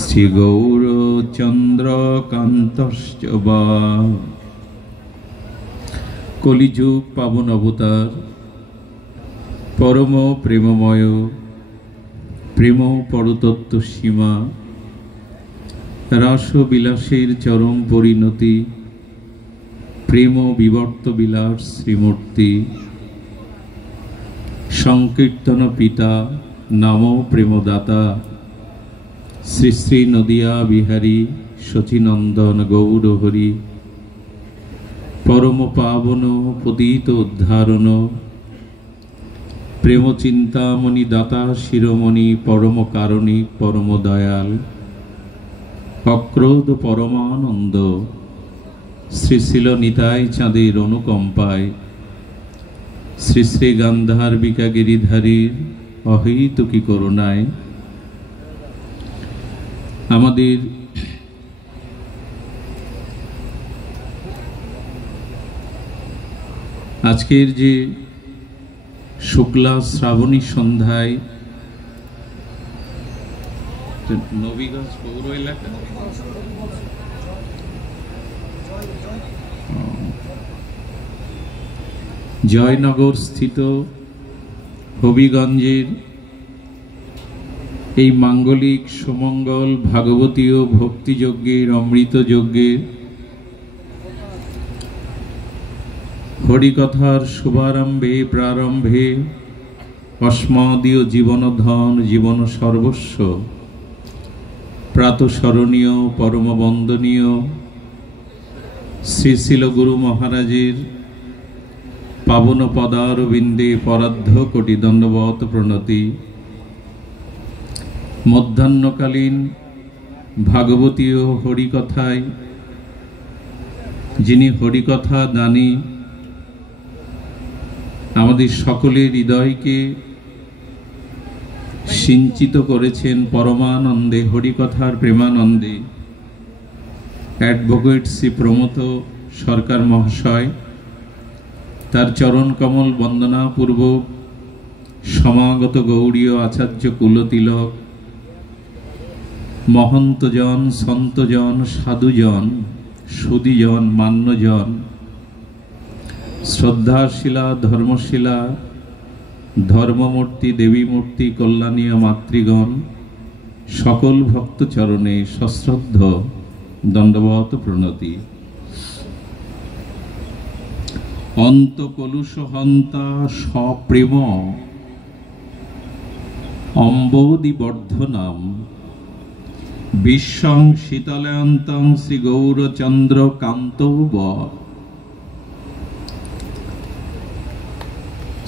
শ্রী গৌরচন্দ্রকান্তশ্চ বা। কলিযুগ পাবন অবতার, পরম প্রেমময়, প্রেম পরতত্ত্ব সীমা, রাসবিলাসের চরম পরিণতি, প্রেম বিবর্ত বিলাস শ্রীমূর্তি, সংকীর্তন পিতা নাম প্রেমদাতা, শ্রী শ্রী নদিয়া বিহারী শচীনন্দন গৌরহরি, পরম পাবন পতিত উদ্ধারণ, প্রেম চিন্তামণি দাতা শিরোমণি, পরম কারণী পরম দয়াল, অক্রোধ পরমানন্দ, শ্রী শিল নিতাই চাঁদের অনুকম্পায়, শ্রী শ্রী গান্ধার্বিকা গিরিধারীর অহৈতুকী করুণায় আমাদের আজকের যে শুক্লা শ্রাবণী সন্ধ্যায় নবীগঞ্জ পৌর এলাকা জয়নগর স্থিত হবিগঞ্জের এই মাঙ্গলিক সুমঙ্গল ভাগবতীয় ভক্তিযজ্ঞের অমৃত যজ্ঞের হরিকথার শুভারম্ভে প্রারম্ভে অস্মদীয় জীবনধন জীবন সর্বস্ব প্রাতঃস্মরণীয় পরম বন্দনীয় শ্রী শিল গুরু মহারাজের পাবন পদারবিন্দে পরার্ধ কোটি দণ্ডবত প্রণতি। মধ্যাহ্নকালীন ভাগবতীয় হরিকথায় যিনি হরিকথা দানী, আমাদের সকলের হৃদয়কে সিঞ্চিত করেছেন পরমানন্দে, হরিকথার প্রেমানন্দে, অ্যাডভোকেট শ্রী প্রমথ সরকার মহাশয়, তার চরণ কমল বন্দনাপূর্বক সমাগত গৌড়ীয় আচার্য কুলতিলক, মহন্তজন, সন্তজন, সাধুজন, সুদীজন, মান্যজন, শ্রদ্ধাশীলা, ধর্মশীলা, ধর্মমূর্তি, দেবীমূর্তি, কল্যাণীয় মাতৃগণ, সকল ভক্ত চরণে সশ্রদ্ধ দণ্ডবত প্রণতি। অন্ত কলুষ হন্তা সপ্রেম অম্বোদি বর্ধনাম, বিশ্বং শীতলায়ন্তং শ্রী গৌরচন্দ্র কান্তব।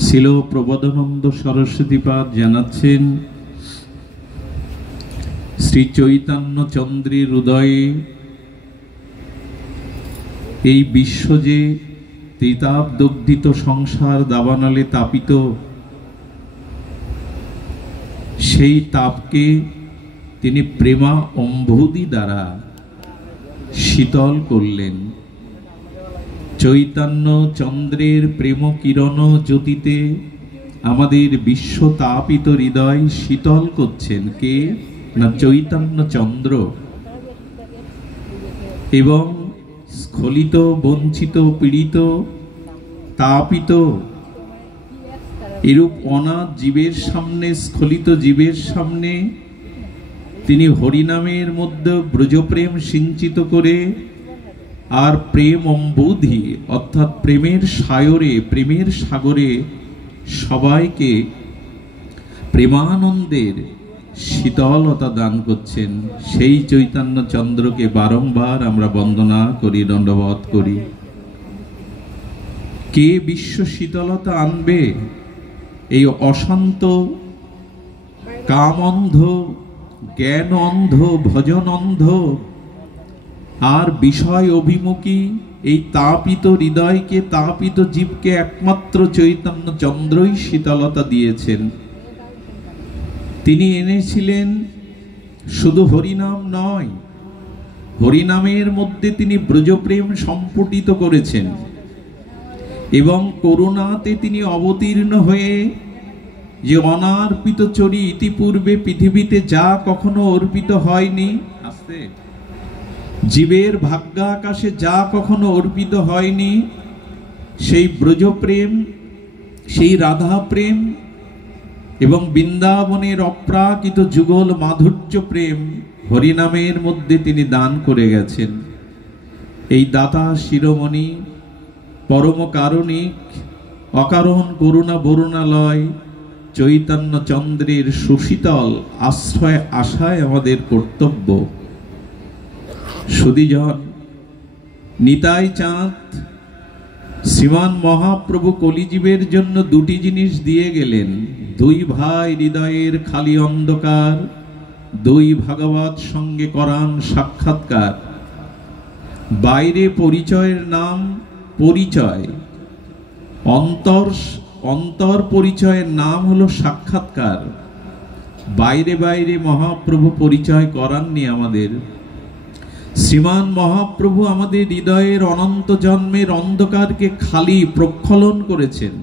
শিল প্রবোধানন্দ সরস্বতীপাদ জানাচ্ছেন, শ্রী চৈতন্য চন্দ্রের হৃদয়ে এই বিশ্ব যে ত্রিতাপ দগ্ধিত সংসার দাবানলে তাপিত, সেই তাপকে তিনি প্রেমা অম্বুদি দ্বারা শীতল করলেন। চৈতন্য চন্দ্রের প্রেম কিরণ জ্যোতিতে আমাদের বিশ্ব তাপিত হৃদয় শীতল করছেন কে না চৈতন্য চন্দ্র। এবং স্খলিত, বঞ্চিত, পীড়িত, তাপিত এরূপ অনাথ জীবের সামনে, স্খলিত জীবের সামনে তিনি হরিনামের মধ্যে ব্রজপ্রেম সিঞ্চিত করে আর প্রেম অম্বুধি অর্থাৎ প্রেমের সায়রে, প্রেমের সাগরে সবাইকে প্রেমানন্দের শীতলতা দান করছেন। সেই চৈতন্য চন্দ্রকে বারংবার আমরা বন্দনা করি, দণ্ডবত করি। কে বিশ্ব শীতলতা আনবে? এই অশান্ত, কাম অন্ধ, জ্ঞান অন্ধ, ভজন অন্ধ আর বিষয় অভিমুখী এই তাপিত হৃদয়কে, তাপিত জীবকে একমাত্র চৈতন্য চন্দ্রই শীতলতা দিয়েছেন। তিনি এনেছিলেন শুধু হরিনাম নয়, হরিনামের মধ্যে তিনি ব্রজপ্রেম সম্পুটিত করেছেন এবং করুণাতে তিনি অবতীর্ণ হয়ে যে অনার্পিত চরি ইতিপূর্বে পৃথিবীতে যা কখনো অর্পিত হয়নি, আস্তে, জীবের ভাগ্যাকাশে যা কখনো অর্পিত হয়নি, সেই ব্রজপ্রেম, সেই রাধা প্রেম এবং বৃন্দাবনের অপ্রাকৃত যুগল মাধুর্য প্রেম হরিনামের মধ্যে তিনি দান করে গেছেন। এই দাতা শিরোমণি পরম কারণিক অকারণ করুণা বরুণালয় চৈতন্য চন্দ্রের সুশীতল আশ্রয় আশায় আমাদের কর্তব্য। সুধীজন, নিতাই চাঁদ শ্রীমান মহাপ্রভু কলিজীবের জন্য দুটি জিনিস দিয়ে গেলেন, দুই ভাই হৃদয়ের খালি অন্ধকার, দুই ভাগবত সঙ্গে করান সাক্ষাৎকার। বাইরে পরিচয়ের নাম পরিচয়, অন্তর পরিচয়ের নাম হলো সাক্ষাৎকার। বাইরে বাইরে মহাপ্রভু পরিচয় করাননি আমাদের। শ্রীমান মহাপ্রভু আমাদের হৃদয়ের অনন্ত জন্মের অন্ধকারকে খালি প্রক্ষালন করেছেন।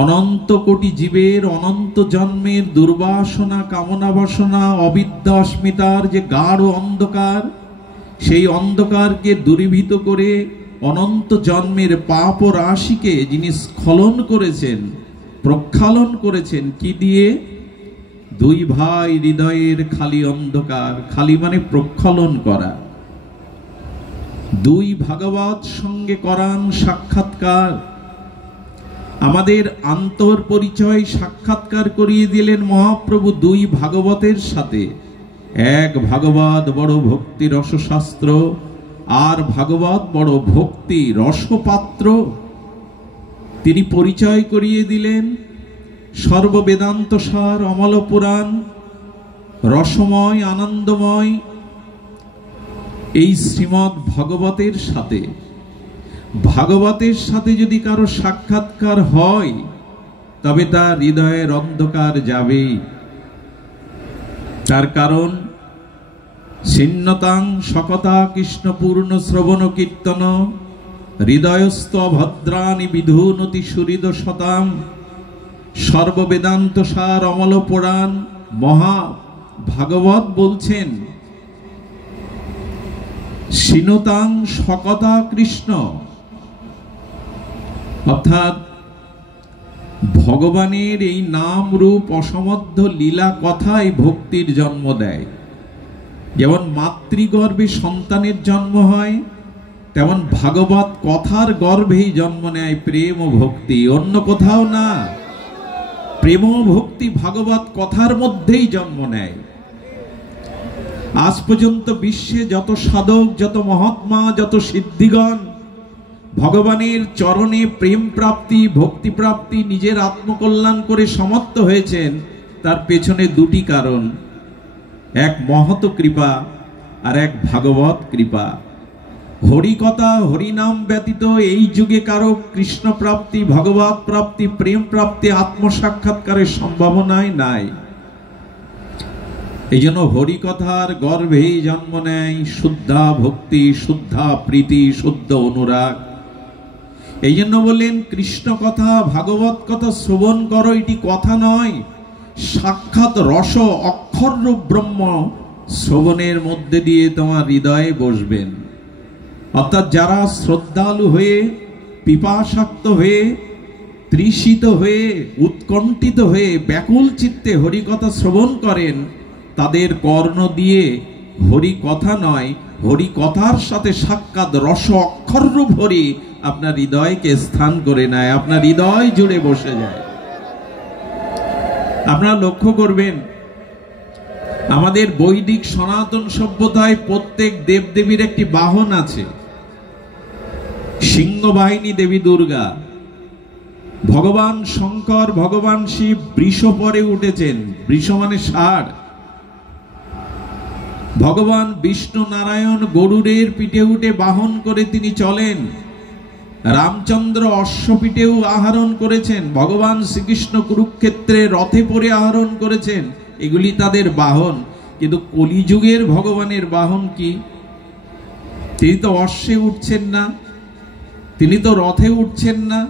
অনন্ত কোটি জীবের অনন্ত জন্মের দুর্বাসনা, কামনা বাসনা, অবিদ্যা অস্মিতার যে গাঢ় অন্ধকার, সেই অন্ধকারকে দূরীভূত করে অনন্ত জন্মের পাপ ও রাশিকে যিনি স্খলন করেছেন, প্রক্ষালন করেছেন কি দিয়ে? দুই ভাই হৃদয়ের খালি অন্ধকার, খালি মানে প্রক্ষালন করা। দুই ভাগবত সঙ্গে করান সাক্ষাৎকার। আমাদের আন্তর পরিচয় সাক্ষাৎকার করিয়ে দিলেন মহাপ্রভু দুই ভাগবতের সাথে। এক ভাগবত বড় ভক্তি রসশাস্ত্র, আর ভাগবত বড় ভক্তি রসপাত্র। তিনি পরিচয় করিয়ে দিলেন সর্ববেদান্ত সার অমল পুরাণ, রসময় আনন্দময় এই শ্রীমৎ ভাগবতের সাথে। ভাগবতের সাথে যদি কারো সাক্ষাৎকার হয় তবে তার হৃদয়ের অন্ধকার যাবেই। তার কারণ ছিন্নতাং সকতা কৃষ্ণপূর্ণ শ্রবণ কীর্তন হৃদয়স্থ ভদ্রাণি বিধুনতি সুহৃদ শতাম। সর্ববেদান্ত সার অমল পুরাণ মহা ভাগবত বলছেন সিনতাং সকতা কৃষ্ণ, অর্থাৎ ভগবানের এই নাম রূপ অসমধ্য লীলা কথাই ভক্তির জন্ম দেয়। যেমন মাতৃগর্ভে সন্তানের জন্ম হয়, তেমন ভাগবত কথার গর্ভেই জন্ম নেয় প্রেম ও ভক্তি, অন্য কোথাও না। প্রেম ও ভক্তি ভাগবত কথার মধ্যেই জন্ম নেয়। আজ পর্যন্ত বিশ্বে যত সাধক, যত মহাত্মা, যত সিদ্ধিগণ ভগবানের চরণে প্রেম প্রাপ্তি, ভক্তি প্রাপ্তি, নিজের আত্মকল্যাণ করে সমর্থ হয়েছেন, তার পেছনে দুটি কারণ, এক মহৎ কৃপা আর এক ভাগবত কৃপা। হরিকথা হরিনাম ব্যতীত এই যুগে কারো কৃষ্ণ প্রাপ্তি, ভগবত প্রাপ্তি, প্রেম প্রাপ্তি, আত্মসাক্ষাৎকারের সম্ভাবনাই নাই। এই জন্য হরিকথার গর্ভেই জন্ম নেয় শুদ্ধা ভক্তি, শুদ্ধা প্রীতি, শুদ্ধ অনুরাগ। এই জন্য বললেন কৃষ্ণ কথা, ভাগবত কথা শ্রবণ করো, এটি কথা নয়, সাক্ষাৎ রস অক্ষর রূপ ব্রহ্ম শ্রবণের মধ্যে দিয়ে তোমার হৃদয়ে বসবেন। অর্থাৎ যারা শ্রদ্ধালু হয়ে, পিপাসাক্ত হয়ে, তৃষিত হয়ে, উৎকণ্ঠিত হয়ে ব্যাকুল চিত্তে হরিকথা শ্রবণ করেন, তাদের কর্ণ দিয়ে হরি কথা নয়, হরি কথার সাথে সাক্ষাৎ রস অক্ষর রূপ হরি আপনার হৃদয়কে স্থান করে নেয়, আপনার হৃদয় জুড়ে বসে যায়। আপনারা লক্ষ্য করবেন আমাদের বৈদিক সনাতন সভ্যতায় প্রত্যেক দেবদেবীর একটি বাহন আছে। সিংহবাহিনী দেবী দুর্গা, ভগবান শঙ্কর, ভগবান শিব বৃষ পরে উঠেছেন, বৃষ মানে ষাঁড়। ভগবান বিষ্ণু নারায়ণ গরুড়ের পিঠে উঠে বাহন করে তিনি চলেন। রামচন্দ্র অশ্বপিঠেও আহরণ করেছেন, ভগবান শ্রীকৃষ্ণ কুরুক্ষেত্রে রথে পরে আহরণ করেছেন, এগুলি তাদের বাহন। কিন্তু কলিযুগের ভগবানের বাহন কি? তিনি তো অশ্বে উঠছেন না, তিনি তো রথে উঠছেন না,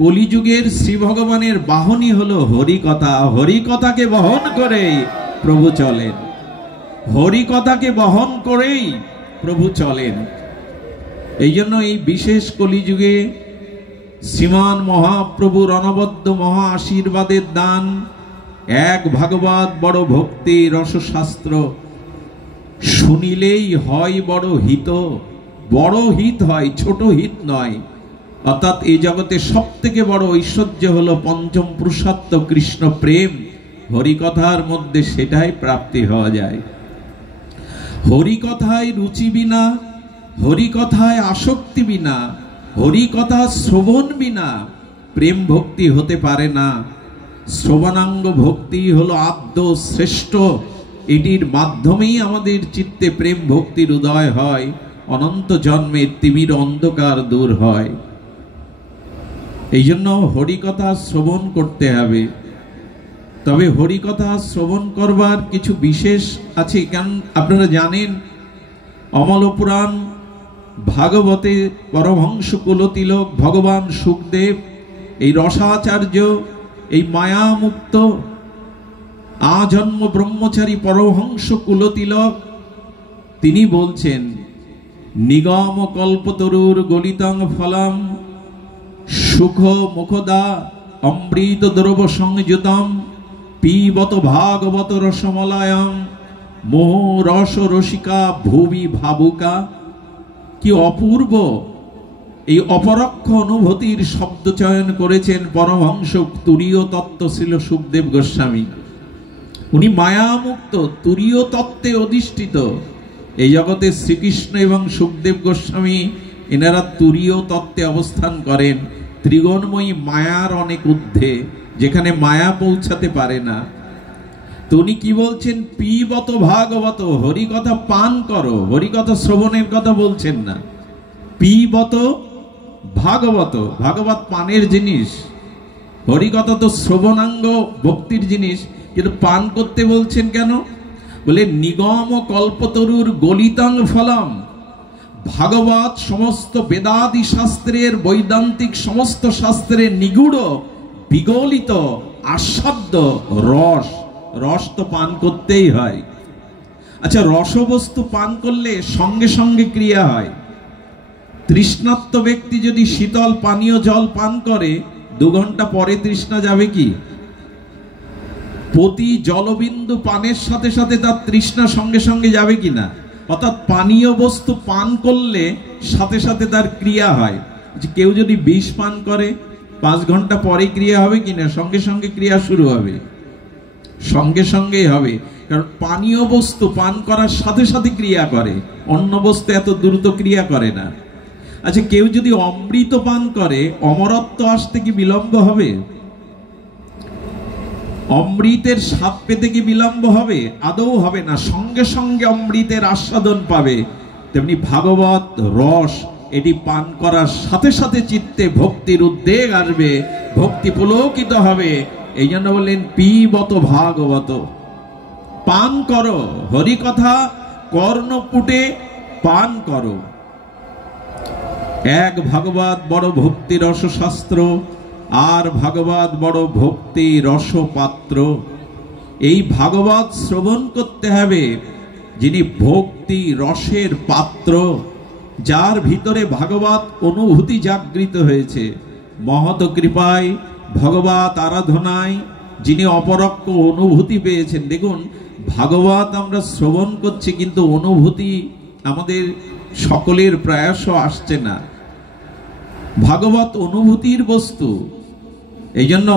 কলিযুগের শ্রী ভগবানের বাহনই হলো হরিকথা। হরিকথাকে বহন করেই প্রভু চলেন, হরিকথাকে বহন করেই প্রভু চলেন। এই জন্য এই বিশেষ কলিযুগে শ্রীমান মহাপ্রভুর অনবদ্য মহা আশীর্বাদের দান এক ভাগবত বড় ভক্তি রসশাস্ত্র, শুনিলেই হয় বড় হিত। বড় হিত হয়, ছোট হিত নয়। অর্থাৎ এই জগতে সব থেকে বড় ঐশ্বর্য হলো পঞ্চম পুরুষার্থ কৃষ্ণ প্রেম। হরিকথার মধ্যে সেটাই প্রাপ্তি হওয়া যায়। হরিকথায় রুচি বিনা, হরিকথায় আসক্তি বিনা, হরিকথা শ্রবণ বিনা প্রেম ভক্তি হতে পারে না। শ্রবণাঙ্গ ভক্তি হলো আদ্য শ্রেষ্ঠ। এটির মাধ্যমেই আমাদের চিত্তে প্রেম ভক্তির উদয় হয়, অনন্ত জন্মের তিমির অন্ধকার দূর হয়। এই জন্য হরিকথা শ্রবণ করতে হবে। তবে হরিকথা শ্রবণ করবার কিছু বিশেষ আছে। কারণ আপনারা জানেন অমল পুরাণ ভাগবতে পরমহংস কুলতিলক ভগবান সুখদেব, এই রসাচার্য, এই মায়ামুক্ত আজন্ম ব্রহ্মচারী পরমহংস কুলতিলক, তিনি বলছেন নিগম কল্পতরুর গলিতং ফলম সুখ মুখদা অমৃত দ্রব সংযুতম পিবত ভাগবত রসমলায়ম মোহ রস রসিকা ভুবি ভাবুকা। কি অপূর্ব এই অপরক্ষ অনুভূতির শব্দ চয়ন করেছেন পরমহংস তুরীয় তত্ত্ব ছিল সুখদেব গোস্বামী। উনি মায়ামুক্ত তুরীয় তত্ত্বে অধিষ্ঠিত। এই জগতে শ্রীকৃষ্ণ এবং সুখদেব গোস্বামী এনারা তুরীয় তত্ত্বে অবস্থান করেন, ত্রিগুণময়ী মায়ার অনেক ঊর্ধ্বে, যেখানে মায়া পৌঁছাতে পারে না। তো উনি কি বলছেন? পিবত ভাগবত, হরিকথা পান করো। হরিকথা শ্রবণের কথা বলছেন না। পিবত ভাগবত, ভাগবত পানের জিনিস, হরিকথা তো শ্রবণাঙ্গ ভক্তির জিনিস, কিন্তু পান করতে বলছেন কেন? বলে নিগম কল্পতরুর গলিতং ফলম। ভাগবত সমস্ত বেদাদি শাস্ত্রের, বৈদান্তিক সমস্ত শাস্ত্রের নিগুড় বিগলিত আস্বাদ্য রস। রস তো পান করতেই হয়। আচ্ছা, রসবস্তু পান করলে সঙ্গে সঙ্গে ক্রিয়া হয়। তৃষ্ণার্ত ব্যক্তি যদি শীতল পানীয় জল পান করে 2 ঘন্টা পরে তৃষ্ণা যাবে কি? প্রতি জলবিন্দু পানের সাথে সাথে তার তৃষ্ণা সঙ্গে সঙ্গে যাবে কিনা? অর্থাৎ পানীয় বস্তু পান করলে সাথে সাথে তার ক্রিয়া হয়। কেউ যদি বিষ পান করে 5 ঘন্টা পরে ক্রিয়া হবে কিনা? সঙ্গে সঙ্গে ক্রিয়া শুরু হবে, সঙ্গে সঙ্গেই হবে। কারণ পানীয় বস্তু পান করার সাথে সাথে ক্রিয়া করে, অন্য বস্তু এত দ্রুত ক্রিয়া করে না। আচ্ছা, কেউ যদি অমৃত পান করে অমরত্ব আসতে কি বিলম্ব হবে? অমৃতের স্বাদ পেতে কি বিলম্ব হবে? আদৌ হবে না, সঙ্গে সঙ্গে অমৃতের আস্বাদন পাবে। তেমনি ভাগবত রস, এটি পান করার সাথে সাথে চিত্তে ভক্তির উদ্বেগ আসবে, ভক্তি পুলকিত হবে। এই জন্য বললেন পিবত ভাগবত, পান করো হরিকথা, কর্ণপুটে পান করো। এক ভাগবত বড় ভক্তি রসশাস্ত্র, আর ভাগবত বড় ভক্তি রসপাত্র। এই ভাগবত শ্রবণ করতে হবে যিনি ভক্তি রসের পাত্র, যার ভিতরে ভাগবত অনুভূতি জাগৃত হয়েছে। মহৎ কৃপায় ভগবত আরাধনায় যিনি অপরক্ষ অনুভূতি পেয়েছেন। দেখুন, ভাগবত আমরা শ্রবণ করছি কিন্তু অনুভূতি আমাদের সকলের প্রয়াস আসছে না। ভাগবত অনুভূতির বস্তু, এই জন্য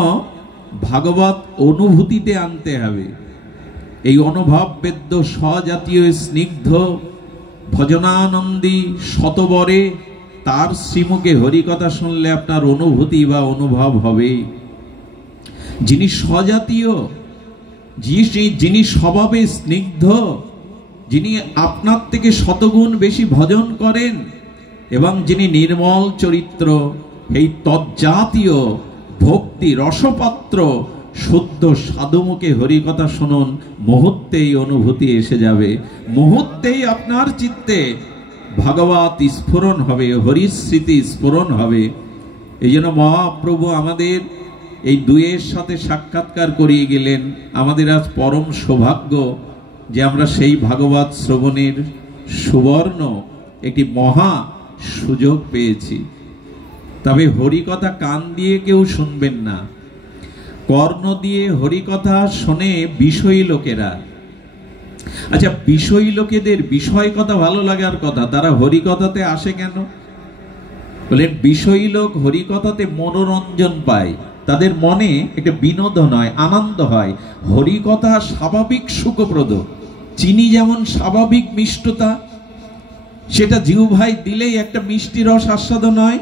ভাগবত অনুভূতিতে আনতে হবে। এই অনুভব বেদ্য স্বজাতীয় স্নিগ্ধ ভজনানন্দী শতবরে তার শ্রীমুখে হরিকথা শুনলে আপনার অনুভূতি বা অনুভব হবে। যিনি স্বজাতীয়, যিনি স্বভাবে স্নিগ্ধ, যিনি আপনার থেকে শতগুণ বেশি ভজন করেন এবং যিনি নির্মল চরিত্র, এই তজ্জাতীয় ভক্তি রসপাত্র শুদ্ধ সাধুমুখে হরিকথা শুনুন, মুহূর্তেই অনুভূতি এসে যাবে, মুহূর্তেই আপনার চিত্তে ভাগবত স্ফুরণ হবে, হরিস্মৃতি স্ফুরণ হবে। এই জন্য মহাপ্রভু আমাদের এই দুয়ের সাথে সাক্ষাৎকার করিয়ে গেলেন। আমাদের আজ পরম সৌভাগ্য যে আমরা সেই ভাগবত শ্রবণের সুবর্ণ একটি মহা সুযোগ পেয়েছি। তবে হরিকথা কান দিয়ে কেউ শুনবেন না, কর্ণ দিয়ে হরিকথা শোনে বিষয়ী লোকেরা। আচ্ছা, বিষয়ী লোকেদের বিষয় কথা ভালো লাগার কথা, তারা হরিকথাতে আসে কেন? বলেন বিষয়ী লোক হরিকথাতে মনোরঞ্জন পায়, তাদের মনে একটা বিনোদন হয়, আনন্দ হয়। হরিকথা স্বাভাবিক সুখপ্রদ। চিনি যেমন স্বাভাবিক মিষ্টতা, সেটা জিহ্বায় দিলেই একটা মিষ্টি রস আস্বাদন হয়।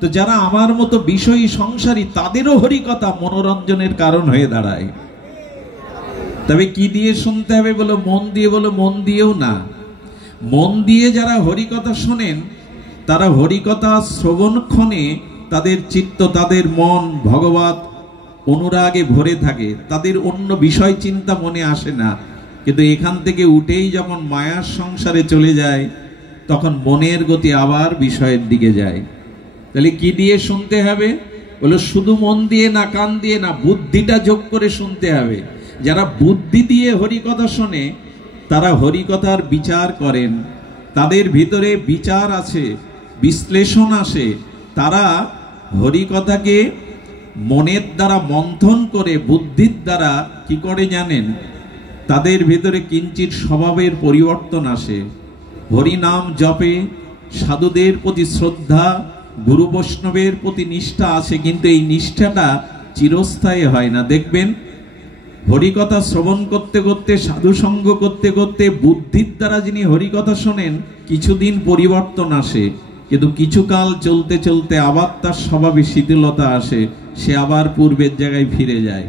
তো যারা আমার মতো বিষয়ী সংসারী, তাদেরও হরিকথা মনোরঞ্জনের কারণ হয়ে দাঁড়ায়। তবে কি দিয়ে শুনতে হবে বলো? মন দিয়ে বলো? মন দিয়েও না। মন দিয়ে যারা হরিকথা শোনেন, তারা হরিকথা শ্রবণক্ষণে তাদের চিত্ত, তাদের মন ভগবত অনুরাগে ভরে থাকে, তাদের অন্য বিষয় চিন্তা মনে আসে না। কিন্তু এখান থেকে উঠেই যখন মায়ার সংসারে চলে যায়, তখন মনের গতি আবার বিষয়ের দিকে যায়। তাহলে কি দিয়ে শুনতে হবে বলো? শুধু মন দিয়ে না, কান দিয়ে না, বুদ্ধিটা যোগ করে শুনতে হবে। যারা বুদ্ধি দিয়ে হরিকথা শোনে, তারা হরিকথার বিচার করেন, তাদের ভিতরে বিচার আছে, বিশ্লেষণ আসে। তারা হরিকথাকে মনের দ্বারা মন্থন করে, বুদ্ধির দ্বারা কি করে জানেন? তাদের ভিতরে কিঞ্চিত স্বভাবের পরিবর্তন আসে। হরিনাম জপে, সাধুদের প্রতি শ্রদ্ধা, গুরু বৈষ্ণবের প্রতি নিষ্ঠা আছে, কিন্তু এই নিষ্ঠাটা চিরস্থায়ী হয় না। দেখবেন হরিকথা শ্রবণ করতে করতে, সাধু সঙ্গ করতে করতে, বুদ্ধির দ্বারা যিনি হরিকথা শোনেন, কিছুদিন পরিবর্তন আসে, কিন্তু কিছুকাল চলতে চলতে আবার তার স্বভাবে শিথিলতা আসে, সে আবার পূর্বের জায়গায় ফিরে যায়।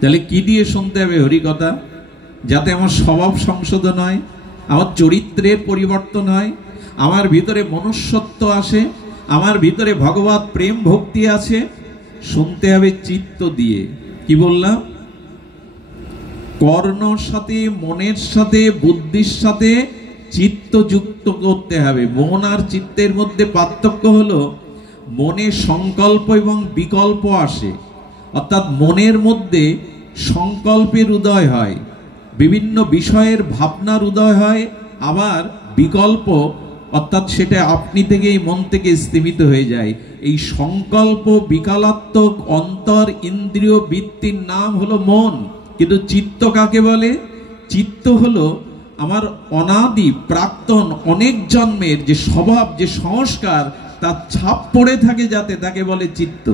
তাহলে কি দিয়ে শুনতে হবে হরিকথা? যাতে আমার স্বভাব সংশোধন হয়, আমার চরিত্রের পরিবর্তন হয়, আমার ভিতরে মনুষ্যত্ব আসে, আমার ভিতরে ভগবত প্রেম ভক্তি আছে। শুনতে হবে চিত্ত দিয়ে। কি বললাম? কর্ণর সাথে, মনের সাথে, বুদ্ধির সাথে চিত্ত যুক্ত করতে হবে। মন আর চিত্তের মধ্যে পার্থক্য হলো, মনে সংকল্প এবং বিকল্প আসে, অর্থাৎ মনের মধ্যে সংকল্পের উদয় হয়, বিভিন্ন বিষয়ের ভাবনার উদয় হয়, আবার বিকল্প, অর্থাৎ সেটা আপনি থেকেই মন থেকে স্থিমিত হয়ে যায়। এই সংকল্প বিকলাত্মক অন্তর ইন্দ্রিয় বৃত্তির নাম হলো মন। কিন্তু চিত্ত কাকে বলে? চিত্ত হলো আমার অনাদি প্রাক্তন অনেক জন্মের যে স্বভাব, যে সংস্কার, তার ছাপ পড়ে থাকে যাতে, তাকে বলে চিত্ত।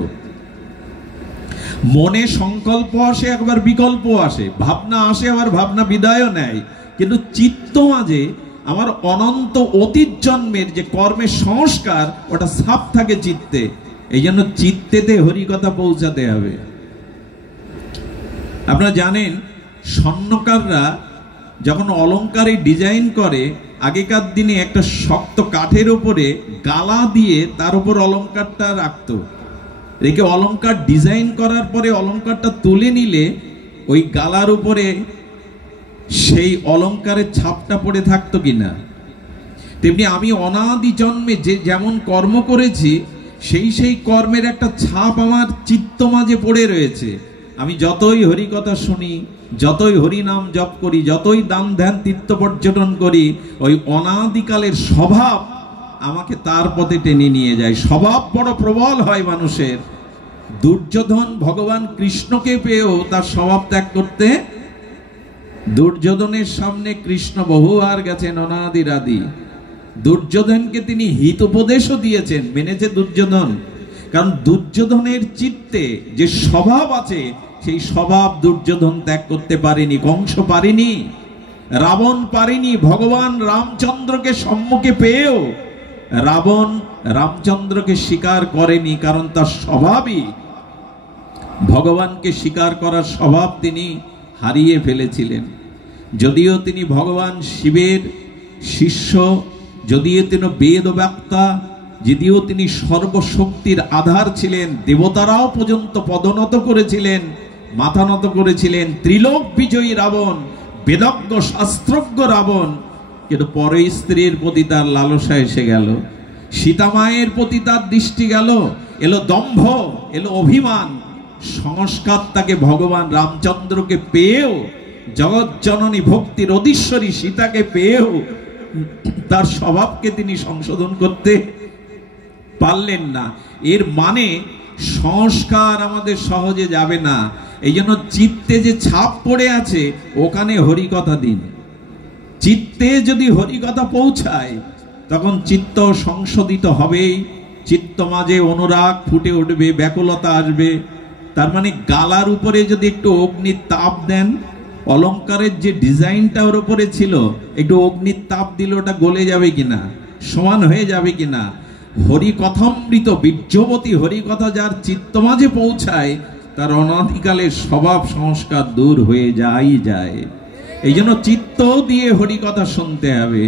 মনে সংকল্প আসে, একবার বিকল্প আসে, ভাবনা আসে, আবার ভাবনা বিদায়ও নেয়। কিন্তু চিত্ত মাঝে আমার অনন্ত অতীত জন্মের যে কর্মের সংস্কার, ওটা ছাপ থাকে চিত্তে। এই জন্য চিত্তেতে হরিকথা পৌঁছাতে হবে। আপনারা জানেন, স্বর্ণকাররা যখন অলংকারে ডিজাইন করে, আগেকার দিনে একটা শক্ত কাঠের উপরে গালা দিয়ে তার উপর অলংকারটা রাখত। রেখে অলংকার ডিজাইন করার পরে অলংকারটা তুলে নিলে ওই গালার উপরে সেই অলংকারের ছাপটা পড়ে থাকতো কিনা। তেমনি আমি অনাদি জন্মে যে যেমন কর্ম করেছি, সেই কর্মের একটা ছাপ আমার চিত্ত মাঝে পড়ে রয়েছে। আমি যতই হরিকথা শুনি, যতই হরিনাম জপ করি, যতই দান ধ্যান তীর্থ পর্যটন করি, ওই অনাদিকালের স্বভাব আমাকে তার পথে টেনে নিয়ে যায়। স্বভাব বড় প্রবল হয় মানুষের। দুর্যোধন ভগবান কৃষ্ণকে পেয়েও তার স্বভাব ত্যাগ করতে, দুর্যোধনের সামনে কৃষ্ণ বহুবার গেছেন অনাদিরাদি। দুর্যোধনকে তিনি হিত উপদেশও দিয়েছেন, মেনেছে দুর্যোধন। কারণ দুর্যোধনের চিত্তে যে স্বভাব আছে, সেই স্বভাব দুর্যোধন ত্যাগ করতে পারেনি, কংস পারেনি, রাবণ পারেনি। ভগবান রামচন্দ্রকে সম্মুখে পেয়েও রাবণ রামচন্দ্রকে স্বীকার করেনি, কারণ তার স্বভাবই ভগবানকে স্বীকার করার স্বভাব তিনি হারিয়ে ফেলেছিলেন। যদিও তিনি ভগবান শিবের শিষ্য, যদিও তিনি বেদব্যাক্তা, যদিও তিনি সর্বশক্তির আধার ছিলেন, দেবতারাও পর্যন্ত পদনত করেছিলেন, মাথা নত করেছিলেন, ত্রিলোক বিজয়ী রাবণ, বেদজ্ঞ শাস্ত্রজ্ঞ রাবণ, কিন্তু পরের স্ত্রীর প্রতি তার লালসা এসে গেল, সীতা মায়ের প্রতি তার দৃষ্টি গেল, এলো দম্ভ, এলো অভিমান। সংস্কার তাকে ভগবান রামচন্দ্রকে পেয়েও, জগৎ জননী ভক্তির অধীশ্বরী সীতাকে পেয়েও তার স্বভাবকে তিনি সংশোধন করতে পারলেন না। এর মানে সংস্কার আমাদের সহজে যাবে না। এই জন্য চিত্তে যে ছাপ পড়ে আছে ওখানে হরিকথা দিন। চিত্তে যদি হরিকথা পৌঁছায় তখন চিত্ত সংশোধিত হবেই, চিত্ত মাঝে অনুরাগ ফুটে উঠবে, ব্যাকুলতা আসবে। তার মানে গালার উপরে যদি একটু অগ্নির তাপ দেন, অলঙ্কারের যে ডিজাইনটা ওর উপরে ছিল, একটু অগ্নির তাপ দিলে ওটা গলে যাবে কিনা, সমান হয়ে যাবে কিনা। হরিকথামৃত বীর্যবতী হরিকথা যার চিত্ত মাঝে পৌঁছায় তার অনাদিকালের স্বভাব সংস্কার দূর হয়ে যায়। এই জন্য চিত্ত দিয়ে হরিকথা শুনতে হবে,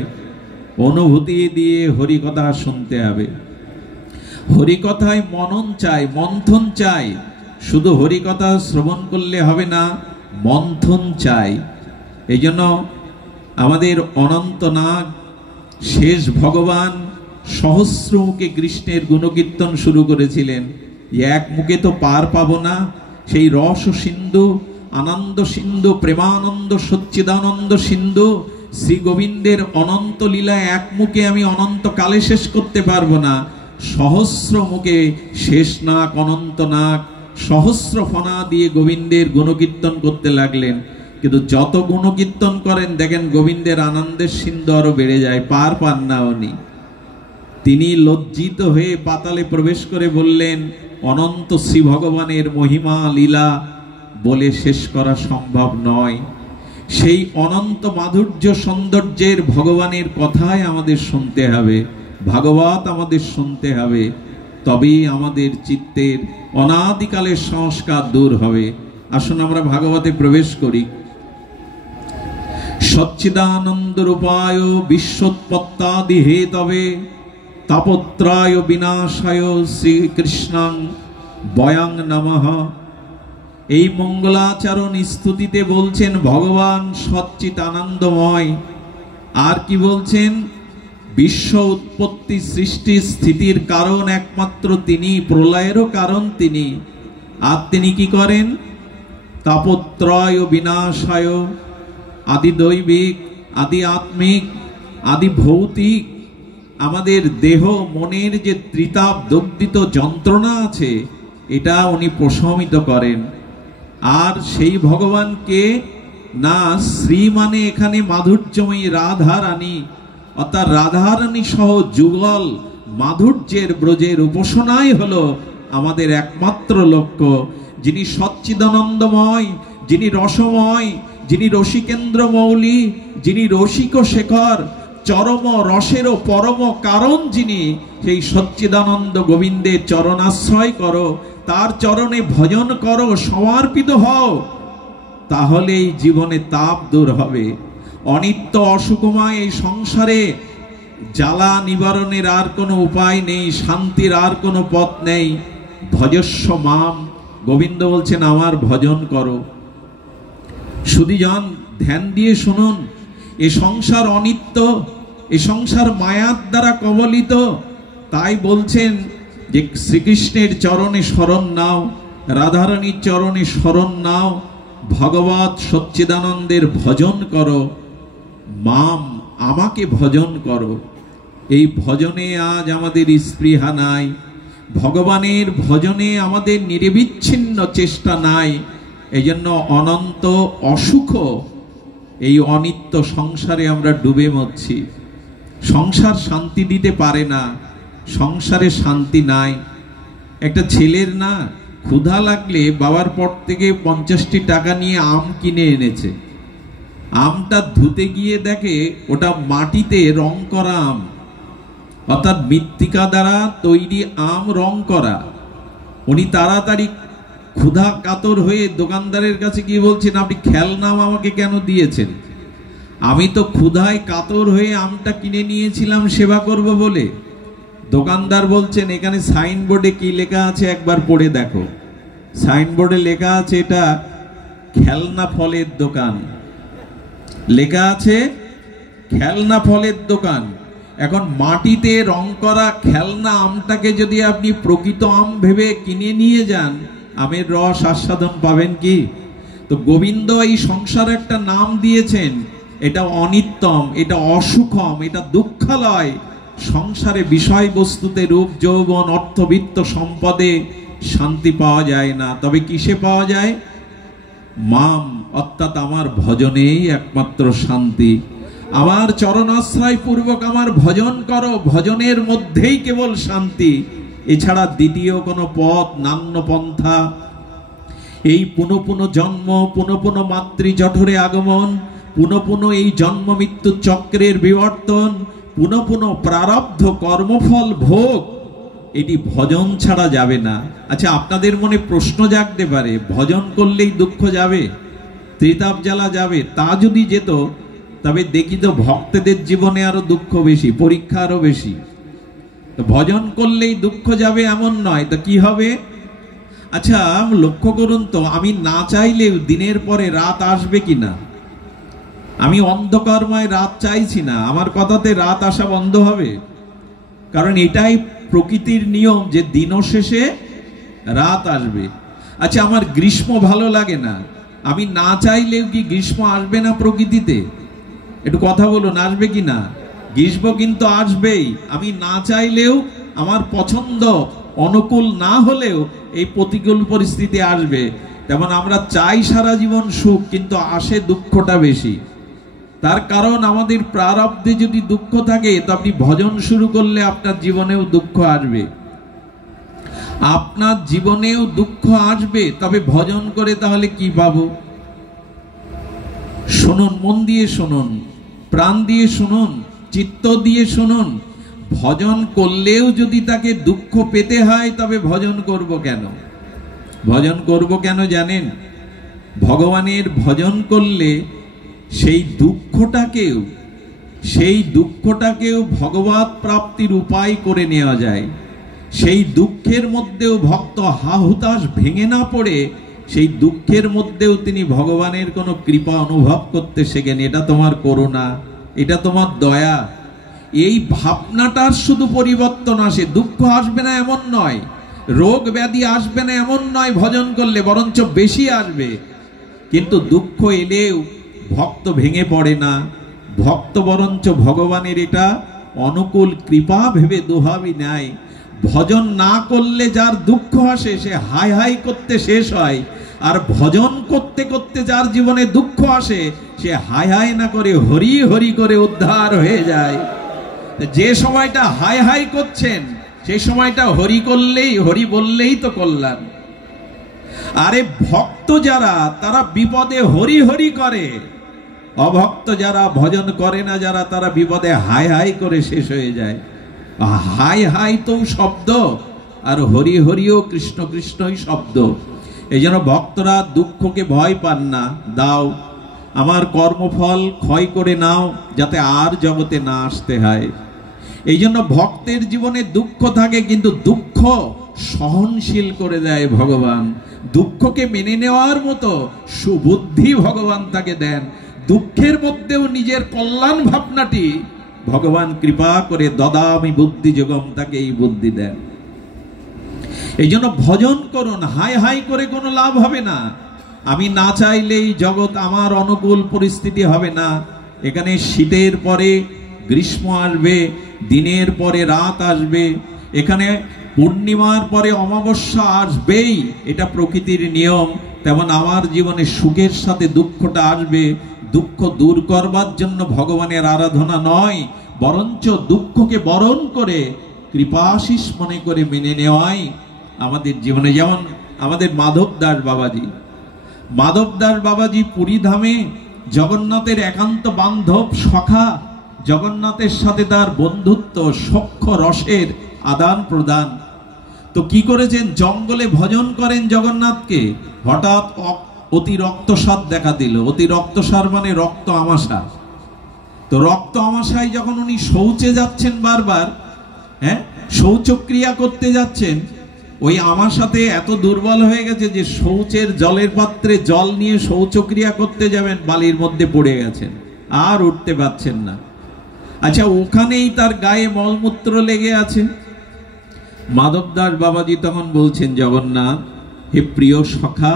অনুভূতি দিয়ে হরিকথা শুনতে হবে। হরিকথায় মনন চাই, মন্থন চাই। শুধু হরিকথা শ্রবণ করলে হবে না, মন্থন চাই। এই জন্য আমাদের অনন্তনাগ শেষ ভগবান সহস্র মুখে কৃষ্ণের গুণকীর্তন শুরু করেছিলেন। এক মুখে তো পার পাবো না, সেই রস সিন্ধু, আনন্দ সিন্ধু, প্রেমানন্দ সচ্চিদানন্দ সিন্ধু শ্রী গোবিন্দের অনন্ত লীলা এক মুখে আমি অনন্ত কালে শেষ করতে পারবো না। সহস্র মুখে শেষ নাক, অনন্ত নাক, সহস্র ফনা দিয়ে গোবিন্দের গুণকীর্তন করতে লাগলেন। কিন্তু যত গুণকীর্তন করেন দেখেন গোবিন্দের আনন্দের সিন্ধু আরো বেড়ে যায়, পার পান না উনি। তিনি লজ্জিত হয়ে পাতালে প্রবেশ করে বললেন, অনন্ত শ্রী ভগবানের মহিমা লীলা বলে শেষ করা সম্ভব নয়। সেই অনন্ত মাধুর্য সৌন্দর্যের ভগবানের কথাই আমাদের শুনতে হবে, ভাগবত আমাদের শুনতে হবে, তবেই আমাদের চিত্তের অনাদিকালের সংস্কার দূর হবে। আসুন আমরা ভাগবতে প্রবেশ করি। সচ্চিদানন্দ রূপায় বিশ্বোৎপত্তাদি হেতবে তাপত্রায় বিনাশায় শ্রীকৃষ্ণাং বয়াং নমঃ। এই মঙ্গলাচরণ স্তুতিতে বলছেন ভগবান সচ্চিত আনন্দময়। আর কি বলছেন? বিশ্ব উৎপত্তি সৃষ্টি স্থিতির কারণ একমাত্র তিনি, প্রলয়েরও কারণ তিনি। আর তিনি কি করেন? তাপত্রয় বিনাশায়, আদি দৈবিক, আদি আত্মিক, আদি ভৌতিক আমাদের দেহ মনের যে ত্রিতাপ দগ্ধিত যন্ত্রণা আছে এটা উনি প্রশমিত করেন। আর সেই ভগবানকে না, শ্রী মানে এখানে মাধুর্যময়ী রাধারানী, অর্থাৎ রাধারানী সহ যুগল মাধুর্যের ব্রজের উপাসনাই হলো আমাদের একমাত্র লক্ষ্য। যিনি সচ্চিদানন্দময়, যিনি রসময়, যিনি রসিকেন্দ্র মৌলি, যিনি রসিক শেখর, চরম রসেরও পরম কারণ যিনি, সেই সচ্চিদানন্দ গোবিন্দের চরণাশ্রয় করো, তার চরণে ভজন করো, সমর্পিত হও, তাহলেই জীবনে তাপ দূর হবে। অনিত্য অসুখময় এই সংসারে জ্বালা নিবারণের আর কোনো উপায় নেই, শান্তির আর কোনো পথ নেই। ভজস্ব মাম, গোবিন্দ বলছেন আমার ভজন করো। সুধীজন ধ্যান দিয়ে শুনুন, এ সংসার অনিত্য, এ সংসার মায়ার দ্বারা কবলিত। তাই বলছেন যে শ্রীকৃষ্ণের চরণে শরণ নাও, রাধারানীর চরণে শরণ নাও, ভগবত সচ্চিদানন্দের ভজন করো, মাম আমাকে ভজন করো। এই ভজনে আজ আমাদের স্পৃহা নাই, ভগবানের ভজনে আমাদের নিরবিচ্ছিন্ন চেষ্টা নাই। এই জন্য অনন্ত অসুখ এই অনিত্য সংসারে আমরা ডুবে মরছি। সংসার শান্তি দিতে পারে না, সংসারে শান্তি নাই। একটা ছেলের না ক্ষুধা লাগলে বাবার পর থেকে 50টি টাকা নিয়ে আম কিনে এনেছে। আমটা ধুতে গিয়ে দেখে ওটা মাটিতে রং করা আম, অর্থাৎ মৃত্তিকা দ্বারা তৈরি আম, রং করা। উনি তাড়াতাড়ি ক্ষুধা কাতর হয়ে দোকানদারের কাছে গিয়ে বলছেন, আপনি খেলনা আমাকে কেন দিয়েছেন? আমি তো ক্ষুধায় কাতর হয়ে আমটা কিনে নিয়েছিলাম সেবা করব বলে। দোকানদার বলছেন, এখানে সাইনবোর্ডে কি লেখা আছে একবার পড়ে দেখো। সাইনবোর্ডে লেখা আছে এটা খেলনা ফলের দোকান, লেখা আছে খেলনা ফলের দোকান। এখন মাটিতে রং করা খেলনা আমটাকে যদি আপনি প্রকৃত আম ভেবে কিনে নিয়ে যান, আমের রস আস্বাদন পাবেন কি? তো গোবিন্দ এই সংসারে একটা নাম দিয়েছেন, এটা অনিত্যম, এটা অসুখম, এটা দুঃখালয়। সংসারে বিষয়বস্তুতে রূপ যৌবন অর্থবিত্ত সম্পদে শান্তি পাওয়া যায় না, তবে কিসে পাওয়া যায়? মাম, অর্থাৎ আমার ভজনেই একমাত্র শান্তি। আমার চরণাশ্রয় পূর্বক আমার ভজন করো, ভজনের মধ্যেই কেবল শান্তি, এছাড়া দ্বিতীয় কোনো পথ নান্য পন্থা। এই পুনঃ পুনঃ জন্ম, পুনঃ পুনঃ মাতৃ জঠরে আগমন, পুনঃ পুনঃ এই জন্ম মৃত্যু চক্রের বিবর্তন, পুনঃ পুনঃ প্রারব্ধ কর্মফল ভোগ, এটি ভজন ছাড়া যাবে না। আচ্ছা, আপনাদের মনে প্রশ্ন জাগতে পারে, ভজন করলেই দুঃখ যাবে, ত্রিতাপ জ্বালা যাবে? তা যদি যেত তবে দেখি তো ভক্তদের জীবনে আরো দুঃখ বেশি, পরীক্ষা আরো বেশি। ভজন করলেই দুঃখ যাবে এমন নয়, তো কি হবে? আচ্ছা লক্ষ্য করুন তো, আমি না চাইলেও দিনের পরে রাত আসবে কিনা? আমি অন্ধকারময় রাত চাইছি না, আমার কথাতে রাত আসা বন্ধ হবে? কারণ এটাই প্রকৃতির নিয়ম যে দিন শেষে রাত আসবে। আচ্ছা, আমার গ্রীষ্ম ভালো লাগে না, আমি না চাইলেও কি গ্রীষ্ম আসবে না প্রকৃতিতে? একটু কথা বলুন, আসবে কি না? গ্রীষ্ম কিন্তু আসবেই, আমি না চাইলেও, আমার পছন্দ অনুকূল না হলেও এই প্রতিকূল পরিস্থিতি আসবে। তেমন আমরা চাই সারা জীবন সুখ, কিন্তু আসে দুঃখটা বেশি। তার কারণ আমাদের প্রারব্ধে যদি দুঃখ থাকে, তো আপনি ভজন শুরু করলে আপনার জীবনেও দুঃখ আসবে, আপনার জীবনেও দুঃখ আসবে। তবে ভজন করে তাহলে কি পাবো? শুনুন, মন দিয়ে শুনুন, প্রাণ দিয়ে শুনুন, চিত্ত দিয়ে শুনুন। ভজন করলেও যদি তাকে দুঃখ পেতে হয়, তবে ভজন করব কেন? ভজন করব কেন জানেন? ভগবানের ভজন করলে সেই দুঃখটাকেও ভগবৎ প্রাপ্তির উপায় করে নেওয়া যায়। সেই দুঃখের মধ্যেও ভক্ত হাহুতাশ ভেঙে না পড়ে, সেই দুঃখের মধ্যেও তিনি ভগবানের কোনো কৃপা অনুভব করতে শেখেন। এটা তোমার করুণা, এটা তোমার দয়া, এই ভাবনাটার শুধু পরিবর্তন আসে। দুঃখ আসবে না এমন নয়, রোগ ব্যাধি আসবে না এমন নয় ভজন করলে, বরঞ্চ বেশি আসবে। কিন্তু দুঃখ এলেও ভক্ত ভেঙে পড়ে না, ভক্ত বরঞ্চ ভগবানের এটা অনুকূল কৃপা ভেবে দুহাবি নেয়। ভজন না করলে যার দুঃখ আসে, সে হাই হাই করতে শেষ হয়। আর ভজন করতে করতে যার জীবনে দুঃখ আসে, সে হাই হাই না করে হরি হরি করে উদ্ধার হয়ে যায়। যে সময়টা হাই হাই করছেন, সেই সময়টা হরি করলেই, হরি বললেই তো কল্যাণ। আরে ভক্ত যারা, তারা বিপদে হরি হরি করে, অভক্ত যারা, ভজন করে না যারা, তারা বিপদে হাই হাই করে শেষ হয়ে যায়। হাই হাই তো শব্দ, আর হরি হরিও কৃষ্ণ কৃষ্ণই শব্দ। এই জন্য ভক্তরা দুঃখকে ভয় পান না। দাও, আমার কর্মফল ক্ষয় করে নাও, যাতে আর জগতে না আসতে হয়। এই জন্য ভক্তের জীবনে দুঃখ থাকে, কিন্তু দুঃখ সহনশীল করে দেয় ভগবান। দুঃখকে মেনে নেওয়ার মতো সুবুদ্ধি ভগবান তাকে দেন। দুঃখের মধ্যেও নিজের কল্যাণ ভাবনাটি ভগবান কৃপা করে দদামি বুদ্ধি যোগম, তাকে এই বুদ্ধি দেন। এই জন্য ভজন করুন, হাই হাই করে কোনো লাভ হবে না। আমি না চাইলেই জগৎ আমার অনুকূল পরিস্থিতি হবে না। এখানে শীতের পরে গ্রীষ্ম আসবে, দিনের পরে রাত আসবে, এখানে পূর্ণিমার পরে অমাবস্যা আসবেই, এটা প্রকৃতির নিয়ম। তেমন আমার জীবনে সুখের সাথে দুঃখটা আসবে। দুঃখ দূর করবার জন্য ভগবানের আরাধনা নয়, বরঞ্চ দুঃখকে বরণ করে কৃপাশিস মনে করে মেনে নেওয়াই আমাদের জীবনে। যেমন আমাদের মাধব দাস বাবাজি পুরী ধামে জগন্নাথের একান্ত বান্ধব সখা, জগন্নাথের সাথে তার বন্ধুত্ব, সখ্য রসের আদান প্রদান। তো কি করেছেন? জঙ্গলে ভজন করেন জগন্নাথকে, হঠাৎ অতি রক্তসার দেখা দিল। অতি রক্তসার মানে রক্ত আমাশা। তো রক্ত আমাশায় যখন উনি শৌচে যাচ্ছেন, বারবার শৌচক্রিয়া করতে যাচ্ছেন, ওই আমাশাতে এত দুর্বল হয়ে গেছে যে শৌচের জলের পাত্রে জল নিয়ে শৌচক্রিয়া করতে যাবেন, বালির মধ্যে পড়ে গেছেন, আর উঠতে পারছেন না। আচ্ছা, ওখানেই তার গায়ে মলমূত্র লেগে আছে। মাধবদাস বাবাজি তখন বলছেন, জগন্নাথ, হে প্রিয় সখা,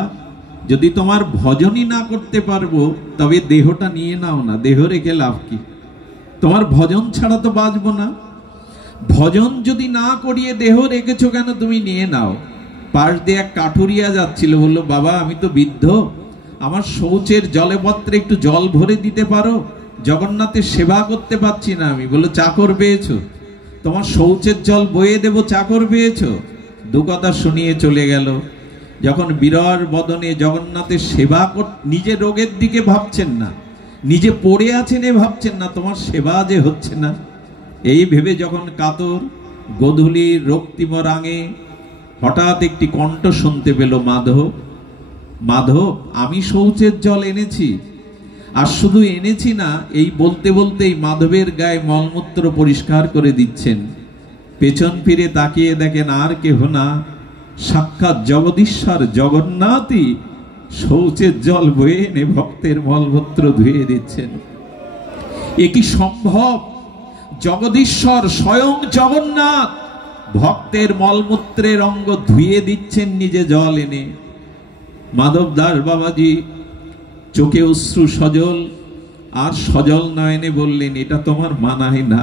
যদি তোমার ভজনই না করতে পারবো তবে দেহটা নিয়ে নাও না, দেহ রেখে লাভ কি? তোমার ভজন ছাড়া তো বাঁচবো না। ভজন যদি না করিয়ে দেহ রেখেছো কেন, তুমি নিয়ে নাও। পাশ দিয়ে এক কাঠুরিয়া যাচ্ছিল, বললো, বাবা আমি তো বৃদ্ধ, আমার শৌচের জলপত্রে একটু জল ভরে দিতে পারো? জগন্নাথের সেবা করতে পারছি না আমি। বললো, চাকর পেয়েছো? তোমার শৌচের জল বয়ে দেব, চাকর পেয়েছো? দু কথা শুনিয়ে চলে গেল। যখন বিরর বদনে জগন্নাথের সেবা নিজে রোগের দিকে ভাবছেন না, নিজে পড়ে আছেন এ ভাবছেন না, তোমার সেবা যে হচ্ছে না, এই ভেবে যখন কাতর, গোধূলির রক্তিম রাঙে হঠাৎ একটি কণ্ঠ শুনতে পেল, মাধব, মাধব, আমি শৌচের জল এনেছি। আর শুধু এনেছি না, এই বলতে বলতেই মাধবের গায়ে মলমূত্র পরিষ্কার করে দিচ্ছেন। পেছন ফিরে তাকিয়ে দেখেন আর কেহ না, সাক্ষাৎ জগদীশ্বর জগন্নাথই শৌচের জল বয়ে এনে ভক্তের মলমূত্র ধুয়ে দিচ্ছেন। এ কি সম্ভব? জগদীশ্বর স্বয়ং জগন্নাথ ভক্তের মলমূত্রের অঙ্গ ধুয়ে দিচ্ছেন নিজে জল এনে। মাধবদাস বাবাজি চোখে অশ্রু সজল আর সজল নয়নে বললেন, এটা তোমার মানায় না,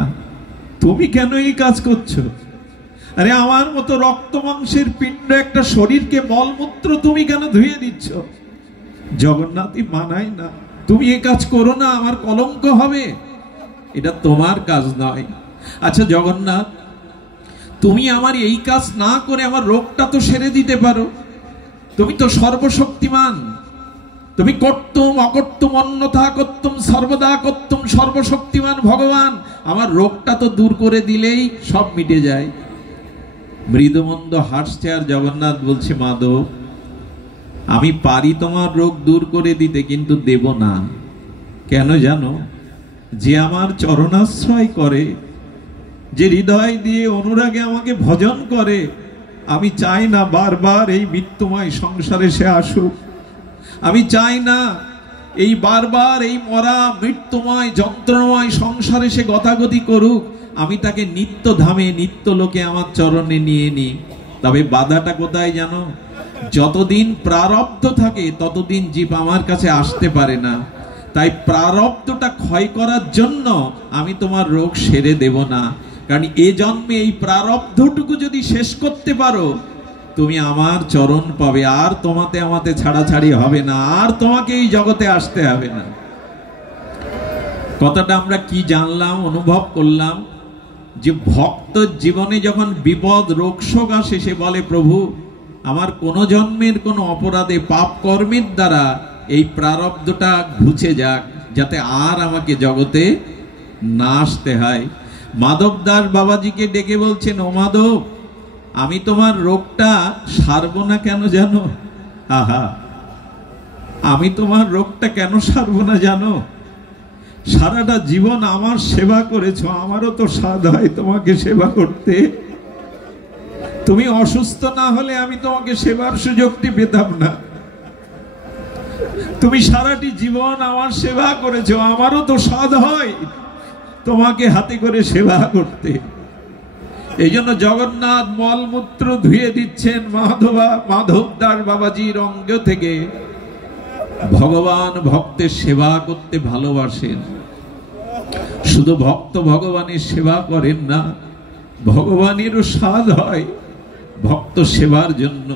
তুমি কেন এই কাজ করছো? আরে আমার মতো রক্ত মাংসের পিণ্ড একটা শরীরকে মলমূত্র তুমি কেন ধুয়ে দিচ্ছ? জগন্নাথই মানায় না, তুমি এই কাজ করো না, আমার কলঙ্ক হবে, এটা তোমার কাজ নয়। আচ্ছা জগন্নাথ, তুমি আমার এই কাজ না করে আমার রোগটা তো সেরে দিতে পারো, তুমি তো সর্বশক্তিমান, তুমি কর্তুম অকর্তুম অন্যথা কর্তুম সর্বদা কর্তুম সর্বশক্তিমান ভগবান, আমার রোগটা তো দূর করে দিলেই সব মিটে যায়। মৃদুমন্দ হাসছে আর জগন্নাথ বলছে, মাধব, আমি পারি তোমার রোগ দূর করে দিতে, কিন্তু দেব না। কেন জানো? যে আমার চরণাশ্রয় করে, যে হৃদয় দিয়ে অনুরাগে আমাকে ভজন করে, আমি চাই না বারবার এই মৃত্যুময় সংসারে সে আসুক। আমি চাই না এই বারবার এই মরা মৃত্যুময় যন্ত্রণাময় সংসারে সে গতাগতি করুক। আমি তাকে নিত্য ধামে নিত্য লোকে আমার চরণে নিয়ে নিই। তবে বাধাটা কোথায় জানো? যতদিন প্রারব্ধ থাকে ততদিন জীব আমার কাছে আসতে পারে না। তাই প্রারব্ধটা ক্ষয় করার জন্য আমি তোমার রোগ সেরে দেব না। কারণ এ জন্মে এই প্রারব্ধটুকু যদি শেষ করতে পারো, তুমি আমার চরণ পাবে, আর তোমাতে আমাতে ছাড়াছাড়ি হবে না, আর তোমাকে এই জগতে আসতে হবে না। কথাটা আমরা কি জানলাম, অনুভব করলাম? যে ভক্ত জীবনে যখন বিপদ রোগ শোক আসে, সে বলে, প্রভু আমার কোন জন্মের কোন অপরাধে পাপ কর্মের দ্বারা এই প্রারব্ধটা ঘুচে যাক, যাতে আর আমাকে জগতে না আসতে হয়। মাধবদাস বাবাজিকে ডেকে বলছেন, ও মাধব, আমি তোমার রোগটা সারবো না কেন জানো? আহা, আমি তোমার রোগটা কেন সারবো না জানো? সারাটা জীবন আমার সেবা করেছো, আমারও তো সাধ হয় তোমাকে সেবা করতে। তুমি অসুস্থ না হলে আমি তোমাকে সেবার সুযোগটি পেতাম না। তুমি সারাটি জীবন আমার সেবা করেছো, আমারও তো সাধ হয় তোমাকে হাতে করে সেবা করতে। এই জন্য জগন্নাথ মলমূত্র ধুয়ে দিচ্ছেন মাধবদাস বাবাজির অঙ্গ থেকে। ভগবান ভক্তের সেবা করতে ভালোবাসেন। শুধু ভক্ত ভগবানের সেবা করেন না, ভগবানেরও স্বাদ হয় ভক্ত সেবার জন্য।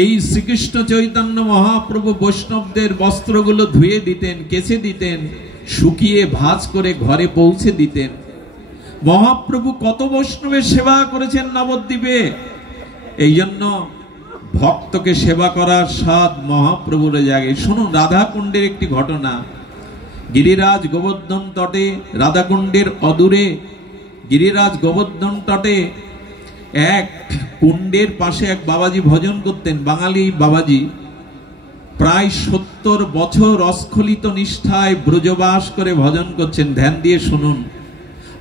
এই শ্রীকৃষ্ণ চৈতন্য মহাপ্রভু বৈষ্ণবদের বস্ত্রগুলো ধুয়ে দিতেন, কেচে দিতেন, শুকিয়ে ভাঁজ করে ঘরে পৌঁছে দিতেন। মহাপ্রভু কত বৈষ্ণবের সেবা করেছেন নবদ্বীপে। এই জন্য ভক্তকে সেবা করার স্বাদ মহাপ্রভুর জাগে। শুনুন রাধাকুণ্ডের একটি ঘটনা। গিরিরাজ গোবর্ধন তটে, রাধাকুণ্ডের অদূরে গিরিরাজ গোবর্ধন তটে এক কুণ্ডের পাশে এক বাবাজি ভজন করতেন। বাঙালি বাবাজি, প্রায় 70 বছর অস্খলিত নিষ্ঠায় ব্রজবাস করে ভজন করছেন। ধ্যান দিয়ে শুনুন।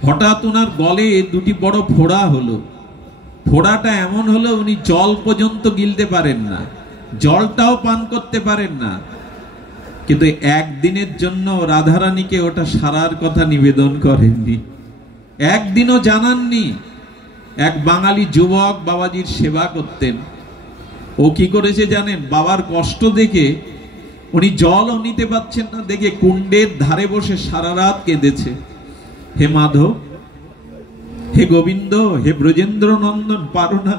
হঠাৎ ওনার গলে দুটি বড় ফোড়া হলো। ফোড়াটা এমন হলো, উনি জল পর্যন্ত গিলতে পারেন না, জলটাও পান করতে পারেন না। কিন্তু একদিনের জন্য রাধারানীকে ওটা সারার কথা নিবেদন করেননি, একদিনও জানাননি। এক বাঙালি যুবক বাবাজির সেবা করতেন, ও কি করেছে জানেন? বাবার কষ্ট দেখে উনি জলও নিতে পারছেন না দেখে কুণ্ডের ধারে বসে সারা রাত কেঁদেছে, হে মাধব, হে গোবিন্দ, হে ব্রজেন্দ্র নন্দন, পারো না?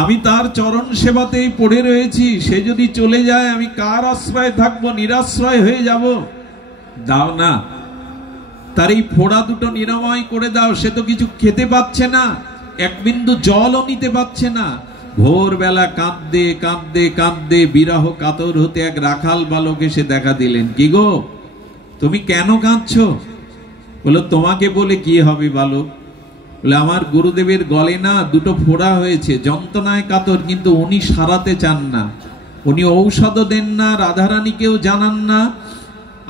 আমি তার চরণ সেবাতেই পড়ে রয়েছি, সে যদি চলে যায় আমি কার আশ্রয়ে থাকবো? নিরাশ্রয় হয়ে যাব। দাও না, তার এই ফোড়া দুটো নিরাময় করে দাও। সে তো কিছু খেতে পাচ্ছে না, এক বিন্দু জলও নিতে পাচ্ছে না। ভোরবেলা কাঁদতে কাঁদতে কাঁদতে বিরহ কাতর হতে এক রাখাল বালক এসে দেখা দিলেন। কি গো, তুমি কেন কাঁদছো? বললো, তোমাকে বলে কি হবে বালক? বলে, আমার গুরুদেবের গলে না দুটো ফোড়া হয়েছে, যন্ত্রণায় কাতর, কিন্তু উনি সারাতে চান না, উনি ঔষধও দেন না, রাধারানীকেও জানান না।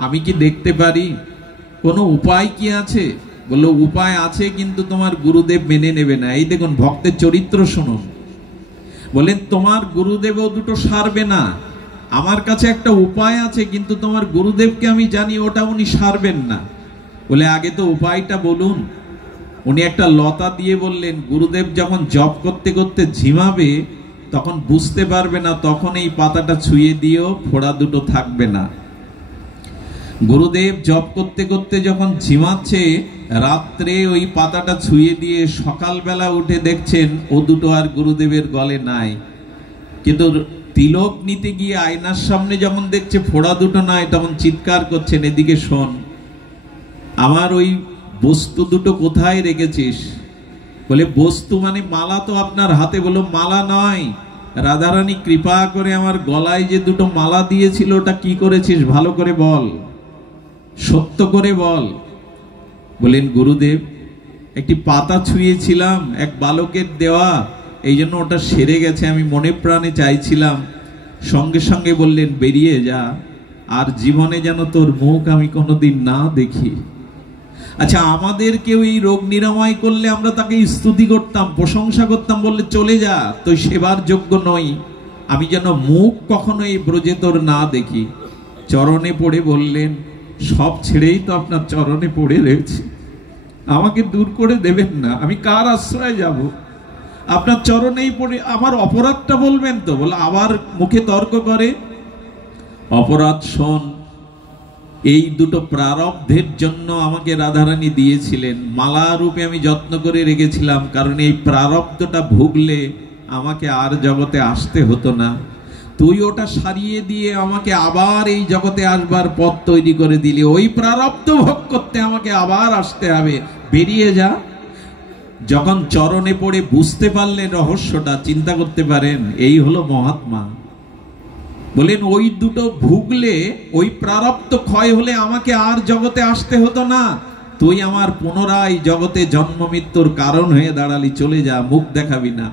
আমি কি দেখতে পারি? কোনো উপায় কি আছে? বললো, উপায় আছে, কিন্তু তোমার গুরুদেব মেনে নেবে না। এই দেখুন ভক্তের চরিত্র শুনুন। বলেন, তোমার গুরুদেবও দুটো সারবে না, আমার কাছে একটা উপায় আছে, কিন্তু তোমার গুরুদেবকে আমি জানি ওটা উনি সারবেন না। বলে, আগে তো উপায়টা বলুন। উনি একটা লতা দিয়ে বললেন, গুরুদেব যখন জপ করতে করতে ঝিমাবে তখন বুঝতে পারবে না, তখন এই পাতাটা ছুঁয়ে দিও, ফোড়া দুটো থাকবে না। গুরুদেব জপ করতে করতে যখন ঝিমাচ্ছে, রাত্রে ওই পাতাটা ছুঁয়ে দিয়ে সকালবেলা উঠে দেখছেন ও দুটো আর গুরুদেবের গলে নাই। কিন্তু তিলক নিতে গিয়ে আয়নার সামনে যখন দেখছে ফোড়া দুটো নাই, তখন চিৎকার করছেন, এদিকে শোন, আমার ওই বস্তু দুটো কোথায় রেখেছিস? বলে, বস্তু মানে মালা তো আপনার হাতে। বলো, মালা নয়, রাধারানী কৃপা করে আমার গলায় যে দুটো মালা দিয়েছিল ওটা কি করেছিস? ভালো করে বল, সত্য করে বল। বলেন, গুরুদেব, একটি পাতা ছুঁয়েছিলাম, এক বালকের দেওয়া, এই জন্য ওটা সেরে গেছে, আমি মনে প্রাণে চাইছিলাম। সঙ্গে সঙ্গে বললেন, বেরিয়ে যা, আর জীবনে যেন তোর মুখ আমি কোনোদিন না দেখি। আচ্ছা, আমাদের কেউ এই রোগ নিরাময় করলে আমরা তাকে স্তুতি করতাম, প্রশংসা করতাম, বললে, চলে যা, তুই সেবার যোগ্য নই, আমি যেন মুখ কখনো এই ব্রজে তোর না দেখি। চরণে পড়ে বললেন, সব ছেড়েই তো আপনার চরণে পড়ে রয়েছে, আমাকে দূর করে দেবেন না, আমি কার আশ্রয়ে যাব? আপনার চরণেই পড়ে, আমার অপরাধটা বলবেন তো? বলে, আবার মুখে তর্ক করে। অপরাধ শোন, এই দুটো প্রারব্ধের জন্য আমাকে রাধারানী দিয়েছিলেন, মালা রূপে আমি যত্ন করে রেখেছিলাম, কারণ এই প্রারব্ধটা ভুগলে আমাকে আর জগতে আসতে হতো না। তুই ওটা সারিয়ে দিয়ে আমাকে আবার এই জগতে আসবার পথ তৈরি করে দিলি, ওই প্রারব্ধ ভোগ করতে আমাকে আবার আসতে হবে, বেরিয়ে যা। যখন চরণে পড়ে বুঝতে পারলেন রহস্যটা, চিন্তা করতে পারেন, এই হলো মহাত্মা। বলেন, ওই দুটো ভুগলে, ওই প্রারব্ধ ক্ষয় হলে আমাকে আর জগতে আসতে হতো না, তুই আমার পুনরায় জগতে জন্ম মৃত্যুর কারণ হয়ে দাঁড়ালি, চলে যা, মুখ দেখাবি না।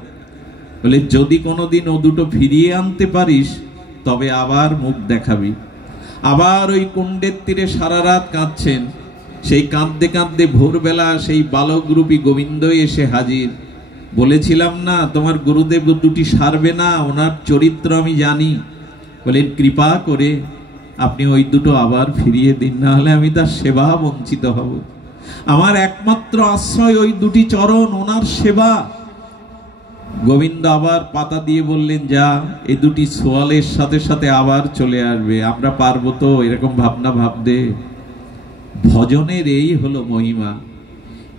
বলে, যদি কোনোদিন ও দুটো ফিরিয়ে আনতে পারিস তবে আবার মুখ দেখাবি। আবার ওই কুণ্ডের তীরে সারা রাত কাঁদছেন। সেই কাঁদতে কাঁদতে ভোরবেলা সেই বালকরূপী গোবিন্দ এসে হাজির। বলেছিলাম না তোমার গুরুদেব দুটি সারবে না, ওনার চরিত্র আমি জানি। বলেন, কৃপা করে আপনি ওই দুটো আবার ফিরিয়ে দিন, না হলে আমি তার সেবা বঞ্চিত হব। আমার একমাত্র আশ্রয় ওই দুটি চরণ, ওনার সেবা। গোবিন্দ আবার পাতা দিয়ে বললেন, যা, এই দুটি সোয়ালের সাথে সাথে আবার চলে আসবে। আমরা পারবো তো এরকম ভাবনা ভাবতে? ভজনের এই হলো মহিমা।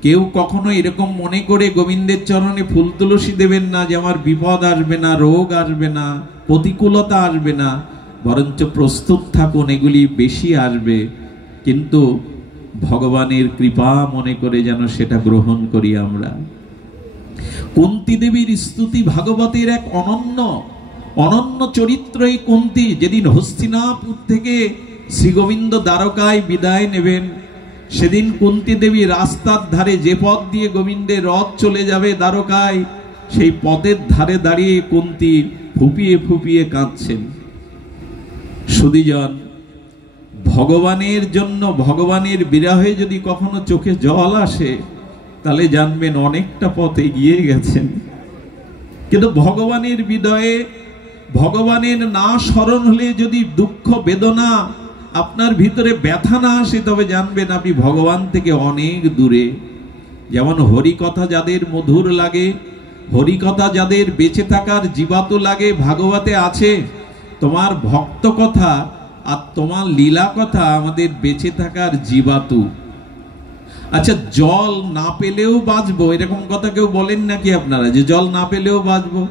কেউ কখনো এরকম মনে করে গোবিন্দের চরণে ফুল তুলসী দেবেন না যে আমার বিপদ আসবে না, রোগ আসবে না, প্রতিকূলতা আসবে না, বরঞ্চ প্রস্তুত থাকুন, এগুলি বেশি আসবে, কিন্তু ভগবানের কৃপা মনে করে যেন সেটা গ্রহণ করি আমরা। কুন্তী দেবীর স্তুতি ভাগবতের এক অনন্য চরিত্র। এই কুন্তী যেদিন হস্তিনাপুর থেকে শ্রী গোবিন্দ দ্বারকায় বিদায় নেবেন, সেদিন কুন্তী দেবী রাস্তার ধারে, যে পথ দিয়ে গোবিন্দের রথ চলে যাবে দ্বারকায়, সেই পথের ধারে দাঁড়িয়ে কুন্তী ফুপিয়ে ফুপিয়ে কাঁদছেন। সুধীজন, ভগবানের জন্য, ভগবানের বিরহে যদি কখনো চোখে জল আসে তাহলে জানবেন অনেকটা পথ এগিয়ে গেছেন। কিন্তু ভগবানের হৃদয়ে ভগবানের না স্মরণ হলে যদি দুঃখ বেদনা আপনার ভিতরে ব্যথা না আসে, তবে জানবেন আপনি ভগবান থেকে অনেক দূরে। যেমন হরিকথা যাদের মধুর লাগে, হরিকথা যাদের বেঁচে থাকার জীবাতু লাগে, ভাগবতে আছে তোমার ভক্ত কথা আর তোমার লীলা কথা আমাদের বেঁচে থাকার জীবাতু। আচ্ছা, জল না পেলেও বাঁচবো, এরকম কথা কেউ বলেন নাকি আপনারা, যে জল না পেলেও বাঁচবো?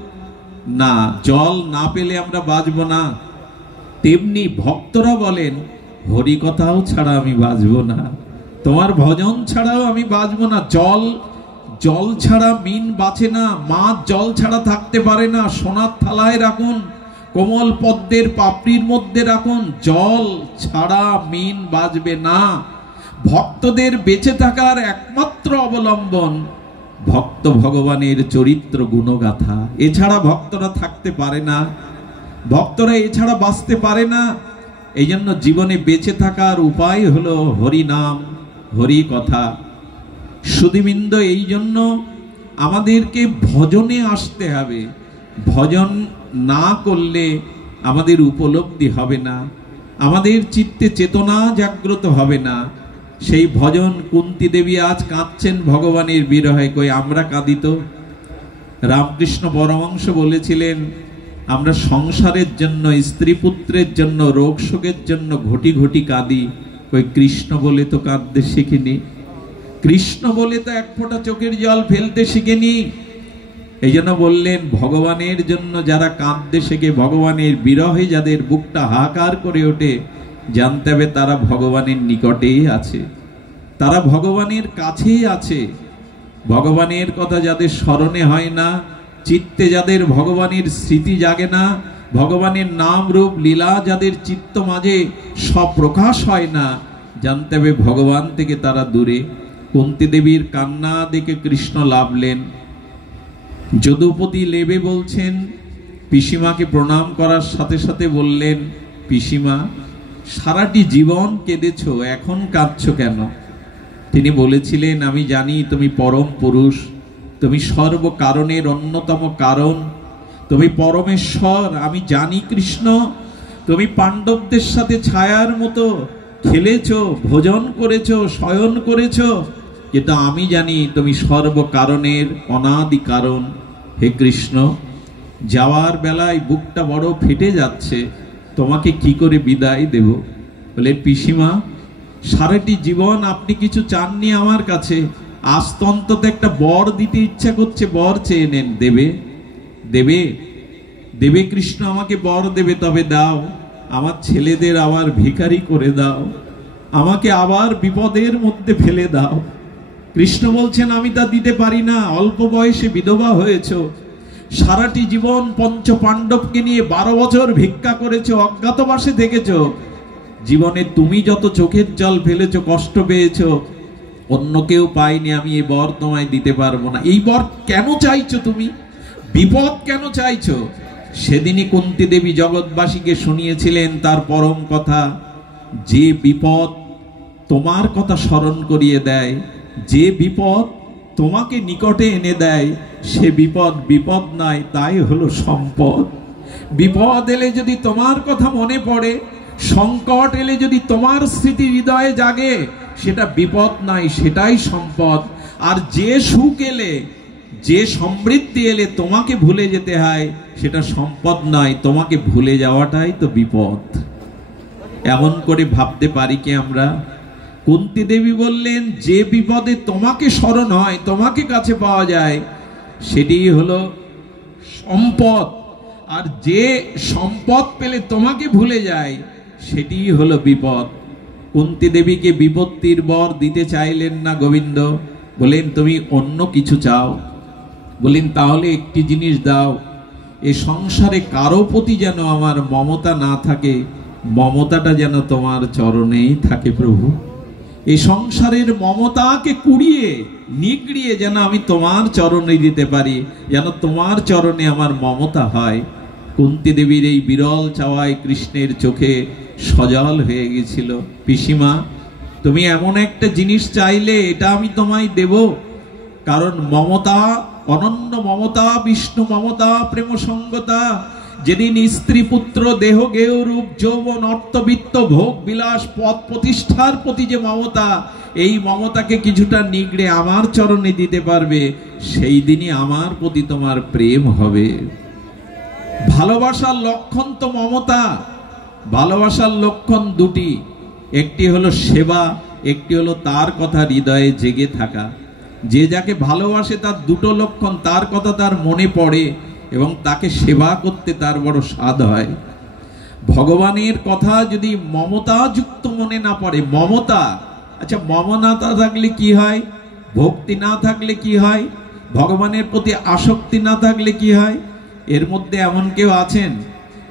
না, জল না পেলে আমরা বাঁচবো না। তেমনি ভক্তরা বলেন হরিকথাও ছাড়া আমি বাঁচবো না, তোমার ভজন ছাড়াও আমি বাঁচবো না। জল ছাড়া মিন বাঁচে না, মাছ জল ছাড়া থাকতে পারে না। সোনার থালায় রাখুন, কোমল পদ্মের পাপড়ির মধ্যে রাখুন, জল ছাড়া মিন বাঁচবে না। ভক্তদের বেঁচে থাকার একমাত্র অবলম্বন ভক্ত ভগবানের চরিত্র গুণগাথা, এছাড়া ভক্তরা থাকতে পারে না, ভক্তরা এছাড়া বাঁচতে পারে না। এই জন্য জীবনে বেঁচে থাকার উপায় হলো হরি নাম, হরি কথা। সুধীবৃন্দ, এই জন্য আমাদেরকে ভজনে আসতে হবে। ভজন না করলে আমাদের উপলব্ধি হবে না, আমাদের চিত্তে চেতনা জাগ্রত হবে না। সেই ভজন কুন্তী দেবী আজ কাঁদছেন ভগবানের বিরহে, কই আমরা কাঁদি তো? রামকৃষ্ণ পরমহংস বলেছিলেন আমরা সংসারের জন্য, স্ত্রী পুত্রের জন্য, রোগ শোকের জন্য ঘটি ঘটি কাঁদি, কই কৃষ্ণ বলে তো কাঁদতে শিখিনি, কৃষ্ণ বলে তো এক ফোঁটা চোখের জল ফেলতে শিখিনি। এই জন্য বললেন ভগবানের জন্য যারা কাঁদতে শেখে, ভগবানের বিরহে যাদের বুকটা হাহাকার করে ওঠে, জানতে হবে তারা ভগবানের নিকটেই আছে, তারা ভগবানের কাছেই আছে। ভগবানের কথা যাদের স্মরণে হয় না, চিত্তে যাদের ভগবানের স্মৃতি জাগে না, ভগবানের নাম রূপ লীলা যাদের চিত্ত মাঝে সপ্রকাশ হয় না, জানতে হবে ভগবান থেকে তারা দূরে। কুন্তী দেবীর কান্না দেখে কৃষ্ণ লাভলেন। যদুপতি লেবে বলছেন, পিসিমাকে প্রণাম করার সাথে সাথে বললেন, পিসিমা সারাটি জীবন কেঁদেছ, এখন কাঁদছো কেন? তিনি বলেছিলেন, আমি জানি তুমি পরম পুরুষ, তুমি সর্বকারণের অন্যতম কারণ, তুমি পরমেশ্বর। আমি জানি কৃষ্ণ, তুমি পাণ্ডবদের সাথে ছায়ার মতো খেলেছ, ভোজন করেছ, শয়ন করেছ, কিন্তু আমি জানি তুমি সর্বকারণের অনাদি কারণ। হে কৃষ্ণ, যাওয়ার বেলায় বুকটা বড় ফেটে যাচ্ছে, তোমাকে কি করে বিদায় দেব? বলে, পিসিমা সারাটি জীবন আপনি কিছু চাননি আমার কাছে, আজ তো অন্তত একটা বর দিতে ইচ্ছা করছে, বর চেয়ে নেন। দেবে? দেবে? দেবে কৃষ্ণ, আমাকে বর দেবে, তবে দাও, আমার ছেলেদের আবার ভিখারি করে দাও, আমাকে আবার বিপদের মধ্যে ফেলে দাও। কৃষ্ণ বলছেন, আমি তা দিতে পারি না, অল্প বয়সে বিধবা হয়েছ, সারাটি জীবন পঞ্চ পাণ্ডবকে নিয়ে 12 বছর ভিক্ষা করেছো, অজ্ঞাতবাসে থেকেছ, জীবনে তুমি যত চোখের জল ফেলেছ, কষ্ট পেয়েছ, অন্য কেউ পায়নি, আমি এই বর তোমায় দিতে পারবো না। এই বর কেন চাইছো তুমি? বিপদ কেন চাইছো? সেদিনই কুন্তী দেবী জগৎবাসীকে শুনিয়েছিলেন তার পরম কথা, যে বিপদ তোমার কথা স্মরণ করিয়ে দেয়, যে বিপদ তোমাকে নিকটে এনে দেয়, সে বিপদ বিপদ নয়, তাই হলো সম্পদ। বিপদ এলে যদি তোমার কথা মনে পড়ে, সংকট এলে যদি তোমার স্মৃতি হৃদয়ে জাগে, সেটা বিপদ নয়, সেটাই সম্পদ। আর যে সুখ এলে, যে সমৃদ্ধি এলে তোমাকে ভুলে যেতে হয়, সেটা সম্পদ নয়, তোমাকে ভুলে যাওয়াটাই তো বিপদ। এমন করে ভাবতে পারি কি আমরা? কুন্তী দেবী বললেন, যে বিপদে তোমাকে স্মরণ হয়, তোমাকে কাছে পাওয়া যায়, সেটি হলো সম্পদ। আর যে সম্পদ পেলে তোমাকে ভুলে যায়, সেটি হলো বিপদ। কুন্তী দেবীকে বিপত্তির বর দিতে চাইলেন না গোবিন্দ, বলেন তুমি অন্য কিছু চাও। বলেন তাহলে একটি জিনিস দাও, এ সংসারে কারো প্রতি যেন আমার মমতা না থাকে, মমতাটা যেন তোমার চরণেই থাকে প্রভু। এই সংসারের মমতাকে কুড়িয়ে নিগড়িয়ে যেন আমি তোমার চরণে দিতে পারি, যেন তোমার চরণে আমার মমতা হয়। কুন্তী দেবীর এই বিরল চাওয়ায় কৃষ্ণের চোখে সজল হয়ে গেছিল। পিসিমা, তুমি এমন একটা জিনিস চাইলে, এটা আমি তোমায় দেব, কারণ মমতা, অনন্য মমতা, বিষ্ণু মমতা, প্রেম সঙ্গতা, যেদিন স্ত্রী পুত্র দেহ গেয় রূপ যৌবন অর্থবিত্ত ভোগ বিলাস পদ প্রতিষ্ঠার প্রতি যে মমতা, এই মমতাকে কিছুটা নিগড়ে আমার চরণে দিতে পারবে, সেই দিনই আমার প্রতি তোমার প্রেম হবে। ভালোবাসার লক্ষণ তো মমতা। ভালোবাসার লক্ষণ দুটি, একটি হলো সেবা, একটি হলো তার কথা হৃদয়ে জেগে থাকা। যে যাকে ভালোবাসে তার দুটো লক্ষণ, তার কথা তার মনে পড়ে এবং তাকে সেবা করতে তার বড় স্বাদ হয়। ভগবানের কথা যদি মমতা যুক্ত মনে না পড়ে, মমতা, আচ্ছা মমতা থাকলে কি হয়, ভক্তি না থাকলে কি হয়, ভগবানের প্রতি আসক্তি না থাকলে কি হয়? এর মধ্যে এমন কেউ আছেন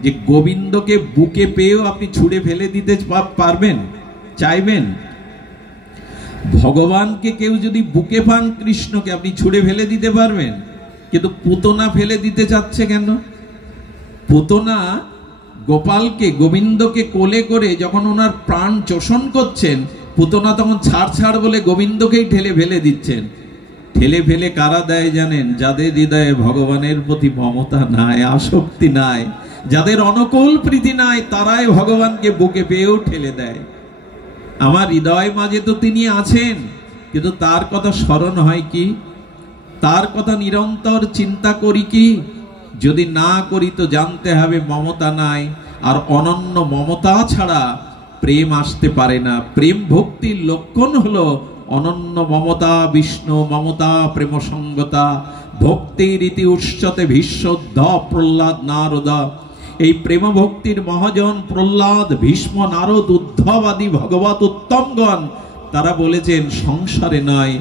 যে গোবিন্দকে বুকে পেয়েও আপনি ছুঁড়ে ফেলে দিতে পারবেন, চাইবেন? ভগবানকে কেউ যদি বুকে পান, কৃষ্ণকে আপনি ছুঁড়ে ফেলে দিতে পারবেন? কিন্তু পুতনা ফেলে দিতে চাচ্ছে কেন? পুতনা গোপালকে, গোবিন্দকে কোলে করে যখন ওনার প্রাণ চোষণ করছেন, পুতনা তখন ছাড় ছাড় বলে গোবিন্দকেই ঠেলে ফেলে দিচ্ছেন। ঠেলে ফেলে কারা দেয় জানেন? যাদের হৃদয়ে ভগবানের প্রতি মমতা নাই, আসক্তি নাই, যাদের অনুকূল প্রীতি নাই, তারাই ভগবানকে বুকে পেয়েও ঠেলে দেয়। আমার হৃদয় মাঝে তো তিনি আছেন, কিন্তু তার কথা স্মরণ হয় কি? তার কথা নিরন্তর চিন্তা করি কি? যদি না করি তো জানতে হবে মমতা নাই, আর অনন্য মমতা ছাড়া প্রেম আসতে পারে না। প্রেম ভক্তির লক্ষণ হলো অনন্য মমতা, বিষ্ণু মমতা, প্রেম সঙ্গতা। ভক্তির ইতি উচ্চতে ভীষ্মোদ্ধ প্রহ্লাদ নারদ। এই প্রেম ভক্তির মহাজন প্রহ্লাদ, ভীষ্ম, নারদ, উদ্ধবাদী ভগবত উত্তমগণ তারা বলেছেন সংসারে নয়,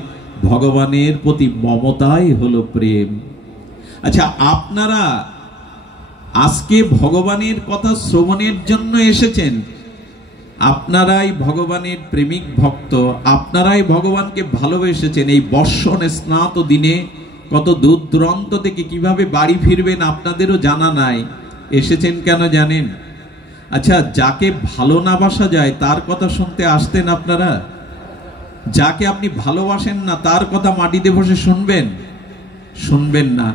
ভগবানের প্রতি মমতাই হলো প্রেম। আচ্ছা, আপনারা আজকে ভগবানের কথা শ্রবণের জন্য এসেছেন, আপনারাই ভগবানের প্রেমিক ভক্ত, আপনারাই ভগবানকে ভালোবেসেছেন। এই বর্ষণ স্নাত দিনে কত দূর দূরান্ত থেকে কিভাবে বাড়ি ফিরবেন আপনাদেরও জানা নাই। এসেছেন কেন জানেন? আচ্ছা, যাকে ভালো না বাসা যায় তার কথা শুনতে আসতেন আপনারা? যাকে আপনি ভালোবাসেন না তার কথা মাটিতে বসে শুনবেন? শুনবেন না।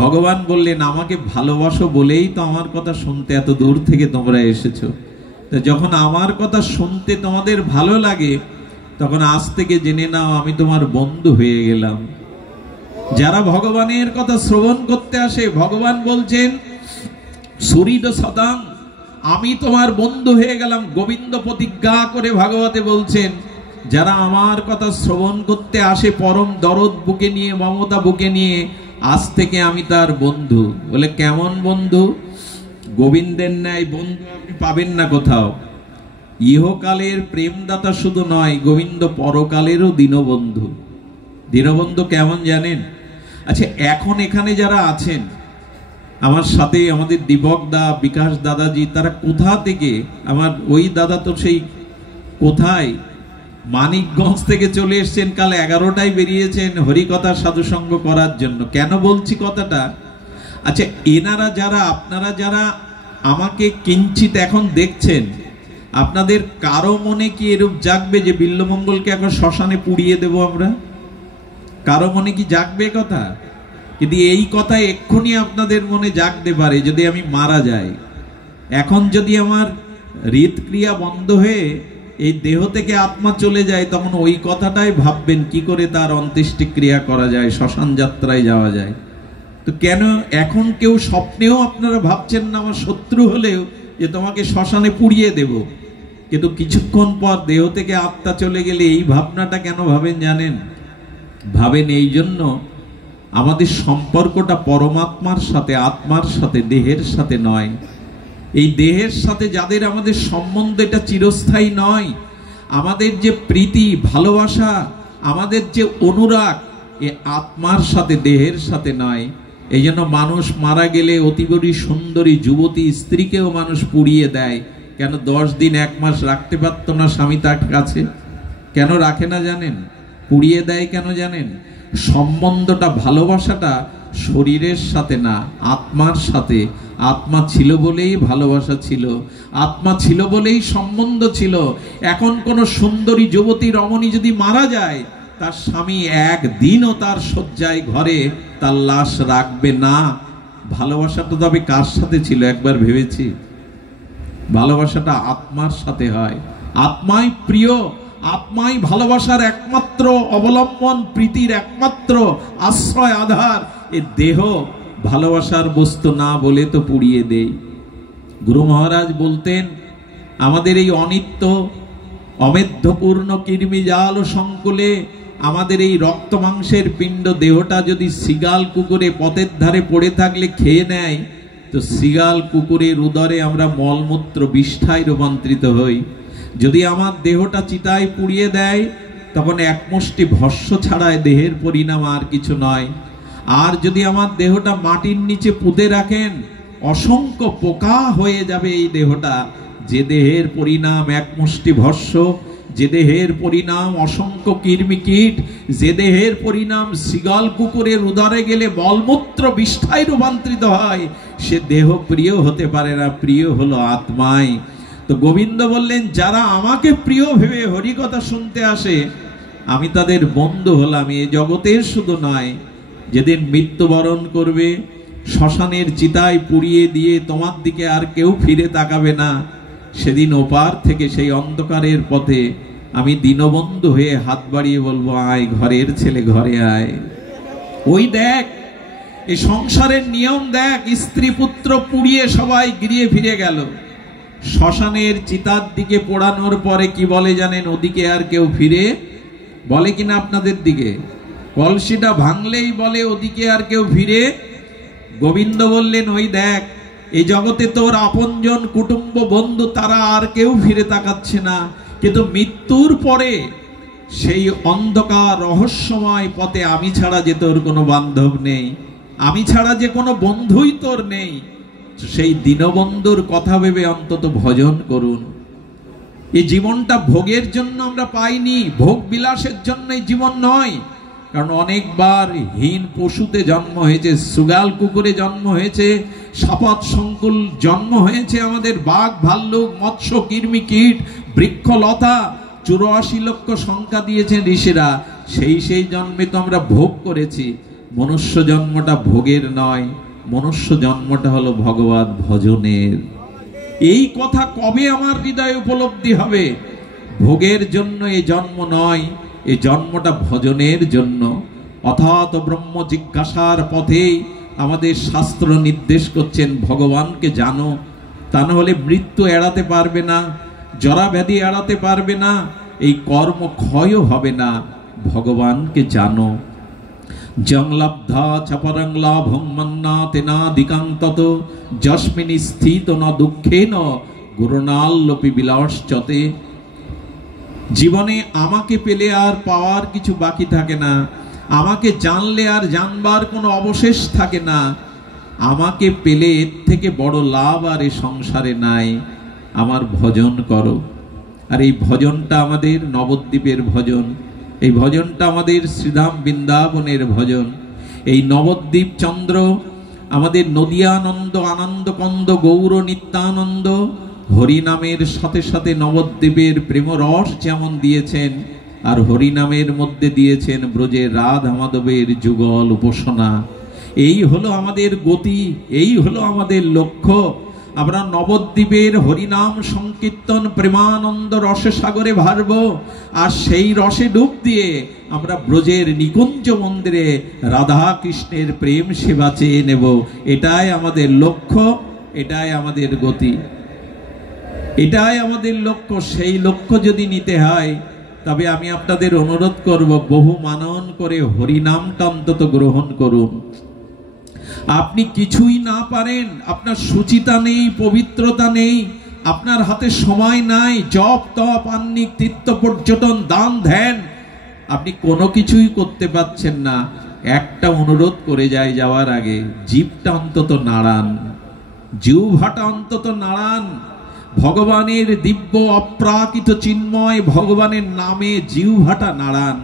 ভগবান বললেন আমাকে ভালোবাসো বলেই তো আমার কথা শুনতে এত দূর থেকে তোমরা এসেছো। যখন আমার কথা শুনতে তোমাদের ভালো লাগে, তখন আজ থেকে জেনে নাও আমি তোমার বন্ধু হয়ে গেলাম। যারা ভগবানের কথা শ্রবণ করতে আসে, ভগবান বলছেন সুহৃদ সদাং, আমি তোমার বন্ধু হয়ে গেলাম। গোবিন্দ প্রতিজ্ঞা করে ভাগবতে বলছেন, যারা আমার কথা শ্রবণ করতে আসে পরম দরদ বুকে নিয়ে, মমতা বুকে নিয়ে, আজ থেকে আমি তার বন্ধু। বলে কেমন বন্ধু? গোবিন্দের ন্যায় বন্ধু আপনি পাবেন না কোথাও। ইহকালের প্রেমদাতা শুধু নয়, গোবিন্দ পরকালেরও দীনবন্ধু। দীনবন্ধু কেমন জানেন? আচ্ছা, এখন এখানে যারা আছেন আমার সাথে, আমাদের দীপক দা, বিকাশ দাদাজি, তারা কোথা থেকে? আমার ওই দাদা তো সেই কোথায় মানিকগঞ্জ থেকে চলে এসছেন, কাল 11টায় বেরিয়েছেন হরিকথা সাধুসঙ্গ করার জন্য। কেন বলছি কথাটা? আচ্ছা, এনারা যারা, আপনারা যারা আমাকে কিঞ্চিত এখন দেখছেন, আপনাদের কারো মনে কি এরূপ জাগবে যে বিল্বমঙ্গলকে এখন শ্মশানে পুড়িয়ে দেব আমরা? কারো মনে কি জাগবে কথা? কিন্তু এই কথা এক্ষুনি আপনাদের মনে জাগতে পারে যদি আমি মারা যাই। এখন যদি আমার হৃদক্রিয়া বন্ধ হয়ে এই দেহ থেকে আত্মা চলে যায়, তখন ওই কথাটাই ভাববেন কি করে তার অন্ত্যেষ্টিক্রিয়া করা যায়, শ্মশান যাত্রায় যাওয়া যায়। তো কেন এখন কেউ স্বপ্নেও আপনারা ভাবছেন না আমার শত্রু হলেও যে তোমাকে শ্মশানে পুড়িয়ে দেব? কিন্তু কিছুক্ষণ পর দেহ থেকে আত্মা চলে গেলে এই ভাবনাটা কেন ভাবেন জানেন? ভাবেন এই জন্য আমাদের সম্পর্কটা পরমাত্মার সাথে, আত্মার সাথে, দেহের সাথে নয়। এই দেহের সাথে যাদের আমাদের সম্বন্ধ, এটা চিরস্থায়ী নয়। আমাদের যে প্রীতি, ভালোবাসা, আমাদের যে অনুরাগ, এ আত্মার সাথে, দেহের সাথে নয়। এই জন্য মানুষ মারা গেলে অতিবরী সুন্দরী যুবতী স্ত্রীকেও মানুষ পুড়িয়ে দেয়। কেন? 10 দিন 1 মাস রাখতে পারত না স্বামী তার কাছে। কেন রাখে না জানেন? পুড়িয়ে দেয় কেন জানেন? সম্বন্ধটা, ভালোবাসাটা শরীরের সাথে না, আত্মার সাথে। আত্মা ছিল বলেই ভালোবাসা ছিল, আত্মা ছিল বলেই সম্বন্ধ ছিল। এখন কোন সুন্দরী যুবতী রমণী যদি মারা যায়, তার স্বামী একদিনও তার শয্যায় ঘরে তার লাশ রাখবে না। ভালোবাসাটা তবে কার সাথে ছিল একবার ভেবেছি? ভালোবাসাটা আত্মার সাথে হয়। আত্মাই প্রিয়, আত্মাই ভালোবাসার একমাত্র অবলম্বন, প্রীতির একমাত্র আশ্রয়, আধার। এ দেহ ভালোবাসার বস্তু না বলে তো পুড়িয়ে দেই। গুরু মহারাজ বলতেন, আমাদের এই অনিত্য অমেধ্যপূর্ণ কৃমিজাল সংকুলে আমাদের এই রক্ত মাংসের পিণ্ড দেহটা যদি সিগাল কুকুরে পথের ধারে পড়ে থাকলে খেয়ে নেয়, তো সিগাল কুকুরের উদরে আমরা মলমূত্র বিষ্ঠায় রূপান্তরিত হই। যদি আমার দেহটা চিতায় পুড়িয়ে দেয়, তখন এক মুষ্টি ভস্য ছাড়ায় দেহের পরিণাম আর কিছু নয়। আর যদি আমার দেহটা মাটির নিচে পুঁতে রাখেন, অসংখ্য পোকা হয়ে যাবে এই দেহটা। যে দেহের পরিণাম এক মুষ্টি ভস্য, যে দেহের পরিণাম অসংখ্য কৃমিকীট, যে দেহের পরিণাম সিগাল কুকুরের উদরে গেলে মলমূত্র বিষ্ঠায় রূপান্তরিত হয়, সে দেহ প্রিয় হতে পারে না, প্রিয় হলো আত্মায়। তো গোবিন্দ বললেন, যারা আমাকে প্রিয় ভেবে হরিকথা শুনতে আসে, আমি তাদের বন্ধু হলাম। এ জগতের শুধু নয়, যেদিন মৃত্যুবরণ করবে, শ্মশানের চিতায় পুড়িয়ে দিয়ে তোমার দিকে আর কেউ ফিরে তাকাবে না, সেদিন ওপার থেকে সেই অন্ধকারের পথে আমি দীনবন্ধু হয়ে হাত বাড়িয়ে বলবো, আয় ঘরের ছেলে, ঘরে আয়। ওই দেখ, এই সংসারের নিয়ম দেখ, স্ত্রী পুত্র পুড়িয়ে সবাই গিরিয়ে ফিরে গেল। শ্মশানের চিতার দিকে পোড়ানোর পরে কি বলে জানেন? ওদিকে আর কেউ ফিরে বলে কিনা আপনাদের দিকে? কলসিটা ভাঙলেই বলে ওদিকে আর কেউ ফিরে। গোবিন্দ বললেন, ওই দেখ, এই জগতে তোর আপনজন, কুটুম্ব, বন্ধু, তারা আর কেউ ফিরে তাকাচ্ছে না, কিন্তু মৃত্যুর পরে সেই অন্ধকার রহস্যময় পথে আমি ছাড়া যে তোর কোনো বান্ধব নেই, আমি ছাড়া যে কোনো বন্ধুই তোর নেই, সেই দীনবন্ধুর কথা ভেবে অন্তত ভজন করুন। এই জীবনটা ভোগের জন্য আমরা পাইনি, ভোগ বিলাসের জন্য এই জীবন নয়। কারণ অনেকবার হীন পশুতে জন্ম হয়েছে, সুগাল কুকুরে জন্ম হয়েছে, সাপাত সংকুল জন্ম হয়েছে আমাদের, বাঘ ভাল্লুক মৎস্য কৃমি কীট বৃক্ষলতা 84 লক্ষ সংখ্যা দিয়েছেন ঋষিরা। সেই জন্মে তো আমরা ভোগ করেছি। মনুষ্য জন্মটা ভোগের নয়, মনুষ্য জন্মটা হলো ভগবত ভজনের। এই কথা কবে আমার হৃদয়ে উপলব্ধি হবে? ভোগের জন্য এই জন্ম নয়, এই জন্মটা ভজনের জন্য। অথাৎ ব্রহ্ম জিজ্ঞাসার পথে আমাদের শাস্ত্র নির্দেশ করছেন, ভগবানকে জানো, তা না হলে মৃত্যু এড়াতে পারবে না, জরা ব্যাধি এড়াতে পারবে না, এই কর্ম ক্ষয়ও হবে না। ভগবানকে জানো। জংলব্ধা চপরং লাভং মন্না তেনাদিকাং তত যস্মিন স্থিত ন দুঃখেন গুরুণাল্লপি বিলাসচতে। জীবনে আমাকে পেলে আর পাওয়ার কিছু বাকি থাকে না, আমাকে জানলে আর জানবার কোনো অবশেষ থাকে না। আমাকে পেলে এর থেকে বড় লাভ আর এই সংসারে নাই। আমার ভজন করো। আর এই ভজনটা আমাদের নবদ্বীপের ভজন, এই ভজনটা আমাদের শ্রীধাম বৃন্দাবনের ভজন। এই নবদ্বীপ চন্দ্র আমাদের নদিয়ানন্দ, আনন্দকন্দ, গৌর নিত্যানন্দ হরিনামের সাথে সাথে নবদ্বীপের প্রেমরস যেমন দিয়েছেন, আর হরিনামের মধ্যে দিয়েছেন ব্রজের রাধা মাধবের যুগল উপাসনা। এই হলো আমাদের গতি, এই হলো আমাদের লক্ষ্য। আমরা নবদ্বীপের হরিনাম সংকীর্তন প্রেমানন্দ রসে সাগরে ভারব, আর সেই রসে ডুব দিয়ে আমরা ব্রজের নিকুঞ্জ মন্দিরে রাধা কৃষ্ণের প্রেম সেবা চেয়ে নেব। এটাই আমাদের লক্ষ্য, এটাই আমাদের গতি, এটাই আমাদের লক্ষ্য। সেই লক্ষ্য যদি নিতে হয়, তবে আমি আপনাদের অনুরোধ করব, বহু মানন করে হরিনামটা অন্তত গ্রহণ করুন। আপনি কিছুই না পারেন, আপনার সুচিতা নেই, পবিত্রতা নেই, আপনার হাতে সময় নাই, জপ তপ আহ্নিক তীর্থ পর্যটন দান ধ্যান, আপনি কোনো কিছুই করতে পারছেন না। একটা অনুরোধ করে যাই যাওয়ার আগে, জিভটা অন্তত নাড়ান, জিহ্বাটা অন্তত নাড়ান। ভগবানের দিব্য অপ্রাকৃত চিন্ময় ভগবানের নামে জিহ্বাটা নাড়ান।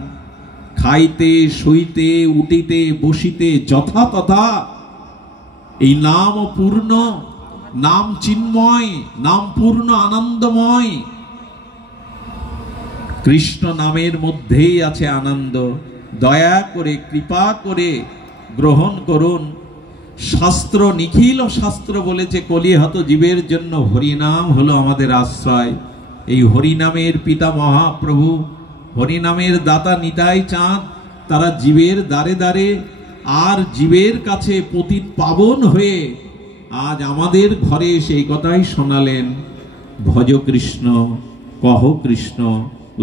খাইতে শুইতে উঠিতে বসিতে যথা তথা এই নাম পূর্ণ, নাম চিন্ময়, নাম পূর্ণ আনন্দময়। কৃষ্ণ নামের মধ্যেই আছে আনন্দ। দয়া করে কৃপা করে গ্রহণ করুন। শাস্ত্র, নিখিল শাস্ত্র বলেছে কলিহত জীবের জন্য হরিনাম হলো আমাদের আশ্রয়। এই হরিনামের পিতা মহাপ্রভু, হরিনামের দাতা নিতাই চাঁদ, তারা জীবের দ্বারে দ্বারে আর জীবের কাছে পতিত পাবন হয়ে আজ আমাদের ঘরে সেই কথাই শোনালেন, ভজ কৃষ্ণ, কহ কৃষ্ণ,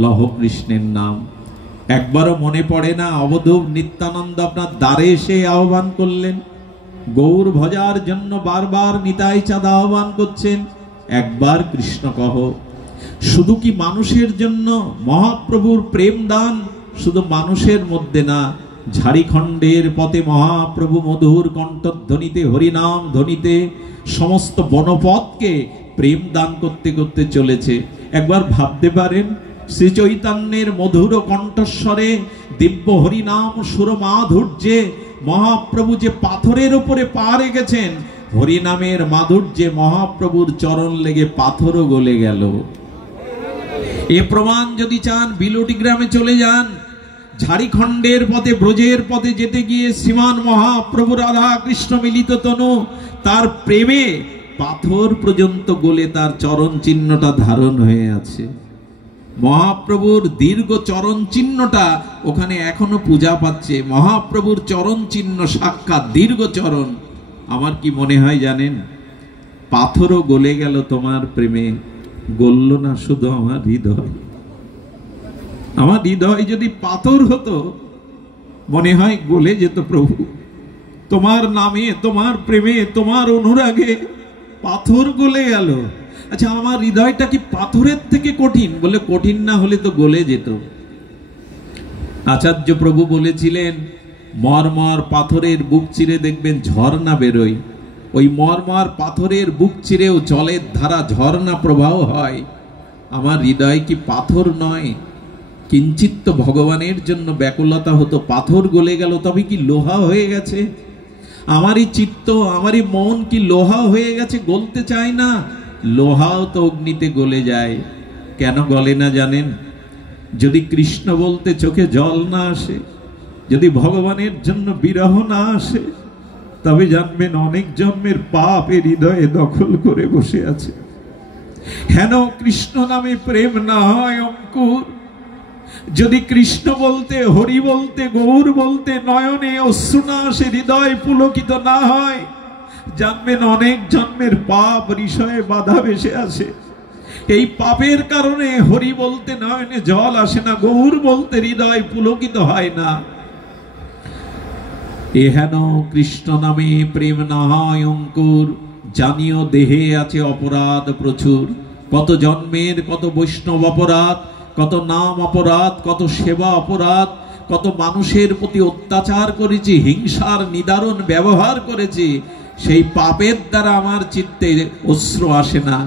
লহ কৃষ্ণের নাম। একবারও মনে পড়ে না অবধূত নিত্যানন্দ আপনার দ্বারে এসে আহ্বান করলেন, গৌর ভজার জন্য বারবার নিতাই চাঁদ আহ্বান করছেন, একবার কৃষ্ণ কহ। শুধু কি মানুষের জন্য মহাপ্রভুর প্রেম দান শুধু মানুষের মধ্যে না, ঝাড়িখণ্ডের পথে মহাপ্রভু মধুর কণ্ঠধ্বনিতে, হরিনাম ধ্বনিতে সমস্ত বনপথকে প্রেম দান করতে করতে চলেছে। একবার ভাবতে পারেন, শ্রী চৈতন্যের মধুর কণ্ঠস্বরে, দিব্য হরিনাম সুর মাধুর্যে মহাপ্রভু যে পাথরের উপরে পা রেখেছেন, হরিনামের মাধুর্যে মহাপ্রভুর চরণ লেগে পাথরও গলে গেল। এ প্রমাণ যদি চান বিলুটি গ্রামে চলে যান, ঝাড়িখণ্ডের পথে, ব্রজের পথে যেতে গিয়ে শ্রীমান মহাপ্রভু রাধা কৃষ্ণ মিলিত তনু, তার প্রেমে পাথর পর্যন্ত গলে তার চরণ চিহ্নটা ধারণ হয়ে আছে। মহাপ্রভুর দীর্ঘ চরণ চিহ্নটা ওখানে এখনো পূজা পাচ্ছে। মহাপ্রভুর চরণ চিহ্ন সাক্ষাৎ দীর্ঘ চরণ। আমার কি মনে হয় জানেন, পাথরও গলে গেল তোমার প্রেমে, গলল না শুধু আমার হৃদয়। আমার হৃদয় যদি পাথর হতো মনে হয় গলে যেত প্রভু। তোমার নামে, তোমার প্রেমে, তোমার অনুরাগে পাথর গলে গেল। আচ্ছা, আমার হৃদয়টা কি পাথরের থেকে কঠিন? বলে কঠিন না হলে তো গলে যেত। আচার্য প্রভু বলেছিলেন, মরমর পাথরের বুক চিরে দেখবেন ঝর্ণা বেরোয়। ওই মরমর পাথরের বুক চিরেও জলের ধারা, ঝর্ণা প্রবাহ হয়। আমার হৃদয় কি পাথর নয়? কিঞ্চিত তো ভগবানের জন্য ব্যাকুলতা হতো, পাথর গলে গেল, তবে কি লোহা হয়ে গেছে? আমারই চিত্ত, আমারই মন কি লোহা হয়ে গেছে? গলতে চায় না। লোহাও তো অগ্নিতে গলে যায়। কেন গলে না জানেন? যদি কৃষ্ণ বলতে চোখে জল না আসে, যদি ভগবানের জন্য বিরহ না আসে, তবে জানবেন অনেক জন্মের পাপ এর হৃদয়ে দখল করে বসে আছে। হেন কৃষ্ণ নামে প্রেম না হয় অঙ্কুর, যদি কৃষ্ণ বলতে, হরি বলতে, গৌর বলতে নয়নে অশ্রু না আসে, হৃদয় পুলকিত না হয়, জানবেন অনেক জন্মের পাপ হৃদয়ে বাধা ভেসে আসে। এই পাপের কারণে হরি বলতে নয়নে জল আসে না, গৌর বলতে হৃদয় পুলকিত হয় না। এহেন কৃষ্ণ নামে প্রেম না হয় অঙ্কুর, জানিও দেহে আছে অপরাধ প্রচুর। কত জন্মের কত বৈষ্ণব অপরাধ, কত নাম অপরাধ, কত সেবা অপরাধ, কত মানুষের প্রতি অত্যাচার করেছি, হিংসার নিদারুণ ব্যবহার করেছি। সেই পাপের দ্বারা আমার চিত্তে অশ্রু আসে না।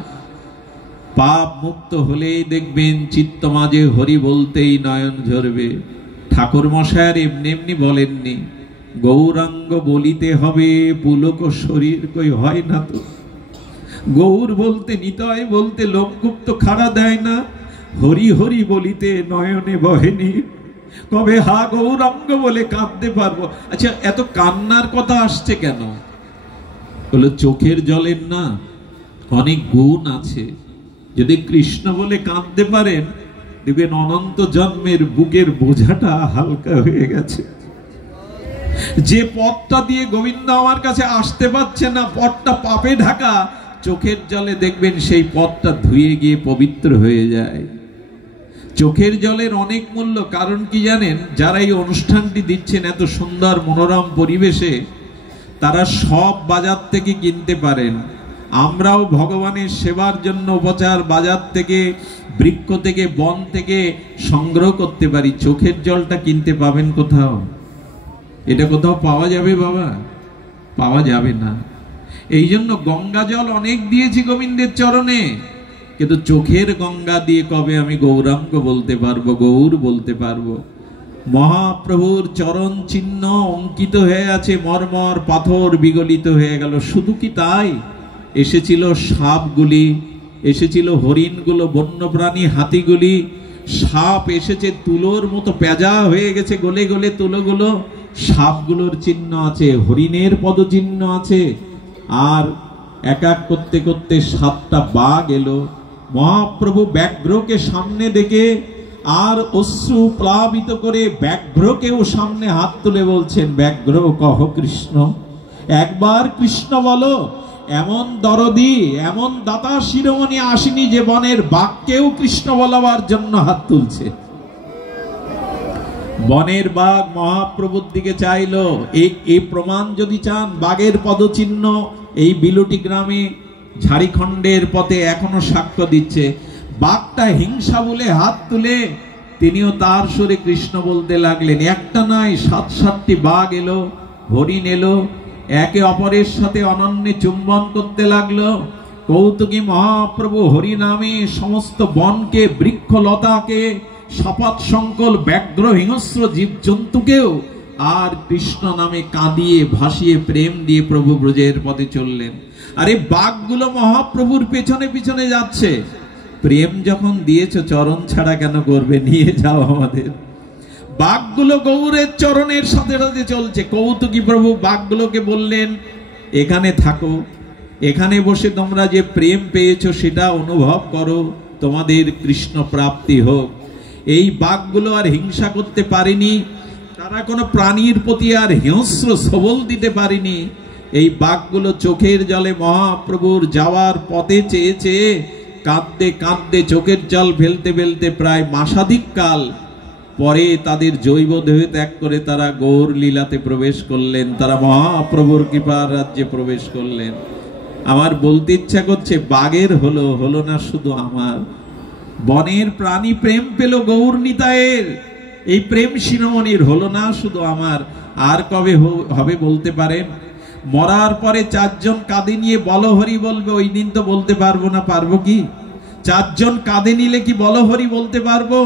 পাপ মুক্ত হলেই দেখবেন চিত্ত মাঝে হরি বলতেই নয়ন ঝরবে। ঠাকুর মশায়ের এমনি এমনি বলেননি, গৌরাঙ্গ বলিতে হবে পুলক শরীর কই হয় না তো। গৌর বলতে, নিতাই বলতে লোকগুপ তো খাড়া দেয় না। হরি হরি বলিতে নয়নে বহেনি, কবে হা গৌরাঙ্গ বলে কাঁদতে পারবো। আচ্ছা, এত কান্নার কথা আসছে কেন? বলে চোখের জলের না অনেক গুণ আছে। যদি কৃষ্ণ বলে কাঁদতে পারেন, দেখবেন অনন্ত জন্মের বুকের বোঝাটা হালকা হয়ে গেছে। যে পথটা দিয়ে গোবিন্দ আমার কাছে আসতে পারছে না, পথটা পাপে ঢাকা, চোখের জলে দেখবেন সেই পথটা ধুয়ে গিয়ে পবিত্র হয়ে যায়। চোখের জলের অনেক মূল্য। কারণ কি জানেন? যারা এই অনুষ্ঠানটি দিচ্ছেন এত সুন্দর মনোরম পরিবেশে, তারা সব বাজার থেকে কিনতে পারেন। আমরাও ভগবানের সেবার জন্য উপচার বাজার থেকে, বৃক্ষ থেকে, বন থেকে সংগ্রহ করতে পারি। চোখের জলটা কিনতে পাবেন কোথাও? এটা কোথাও পাওয়া যাবে বাবা? পাওয়া যাবে না। এই জন্য গঙ্গা জল অনেক দিয়েছি গোবিন্দের চরণে, কিন্তু চোখের গঙ্গা দিয়ে কবে আমি গৌরাঙ্গ বলতে পারবো, গৌর বলতে পারবো? মহাপ্রভুর চরণ চিহ্ন অঙ্কিত হয়ে আছে, মরমর পাথর বিগলিত হয়ে গেল। শুধু কি তাই? এসেছিল সাপগুলি, এসেছিল হরিণগুলো, বন্যপ্রাণী হাতিগুলি, সাপ এসেছে, তুলোর মতো পেঁজা হয়ে গেছে, গলে গলে তুলোগুলো, সাপগুলোর চিহ্ন আছে, হরিণের পদচিহ্ন আছে। আর এক এক করতে করতে 7টা বাঘ এলো। মহাপ্রভু ব্যাঘ্রকে সামনে ডেকে আর অশ্রু প্লাবিত করে ব্যাঘ্রকেও সামনে হাত তুলে বলছেন, ব্যাঘ্র কহ কৃষ্ণ, একবার কৃষ্ণ বলো। এমন দরদি, এমন দাতা শিরোমণি আসেনি যে বনের বাঘকেও কৃষ্ণ বলাবার জন্য হাত তুলছে। বনের বাঘ মহাপ্রভুর দিকে চাইলো। এই প্রমাণ যদি চান, বাঘের পদচিহ্ন এই বিলুটি গ্রামে ঝাড়খণ্ডের পথে এখনো সাক্ষ্য দিচ্ছে। বাঘটা হিংসা বলে হাত তুলে তিনিও তার সুরে কৃষ্ণ বলতে লাগলেন। একটা নয়, 7-7টি বাঘ এলো, হরিণ এলো, একে অপরের সাথে অনন্যে চুম্বন করতে লাগলো। কৌতুকী মহাপ্রভু হরি নামে সমস্ত বনকে, বৃক্ষলতাকে, সাপাত সংকল, ব্যাঘ্র, হিংস্র জীবজন্তুকেও আর কৃষ্ণ নামে কাঁদিয়ে ভাসিয়ে প্রেম দিয়ে প্রভু ব্রজের পথে চললেন। আরে বাঘগুলো মহাপ্রভুর পেছনে পিছনে যাচ্ছে। প্রেম যখন দিয়েছো, চরণ ছাড়া কেন করবে? নিয়ে যাও আমাদের। বাঘগুলো গৌরের চরণের সাথে সাথে চলছে। কৌতুকী প্রভু বাঘগুলোকে বললেন, এখানে থাকো, এখানে বসে তোমরা যে প্রেম পেয়েছো সেটা অনুভব করো, তোমাদের কৃষ্ণ প্রাপ্তি হোক। এই বাঘগুলো আর হিংসা করতে পারেনি, তারা কোনো প্রাণীর প্রতি আর হিংস্র সবল দিতে পারেনি। এই বাঘগুলো চোখের জলে মহাপ্রভুর যাওয়ার পথে চেয়ে চেয়ে কাঁদতে কাঁদতে চোখের জল ফেলতে ফেলতে প্রায় মাসাধিক কাল পরে তাদের জৈব দেহ ত্যাগ করে তারা গৌর লীলাতে প্রবেশ করলেন, তারা মহাপ্রভুর কৃপার রাজ্যে প্রবেশ করলেন। আমার বলতে ইচ্ছা করছে, বাঘের হলো, হলো না শুধু আমার। বনের প্রাণী প্রেম পেল গৌর নিতায়ের, এই প্রেম শিরোমণির, হলো না শুধু আমার। আর কবে হবে বলতে পারেন? মরার পরে 4 জন কাঁধে নিয়ে বলো হরি বলবে, ওই দিন তো বলতে পারবো না। পারবো কি? 4 জন কাঁধে নিলে কি বলো হরি বলতে পারবো?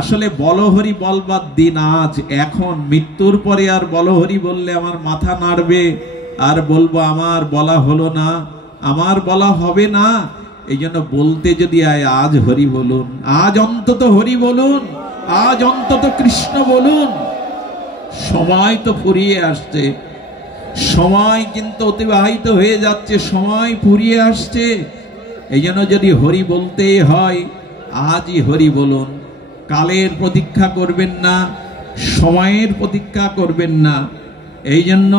আসলে বলো হরি বলবার দিন আজ, এখন। মৃত্যুর পরে আর বলো হরি বললে আমার মাথা নাড়বে, আর বলবো আমার বলা হলো না, আমার বলা হবে না। এই জন্য বলতে যদি আজ হরি বলুন, আজ অন্তত হরি বলুন, আজ অন্তত কৃষ্ণ বলুন। সময় তো ফুরিয়ে আসছে, সময় কিন্তু অতিবাহিত হয়ে যাচ্ছে, সময় ফুরিয়ে আসছে। এই জন্য যদি হরি বলতে হয়, আজই হরি বলুন। কালের প্রতীক্ষা করবেন না, সময়ের প্রতীক্ষা করবেন না। এই জন্য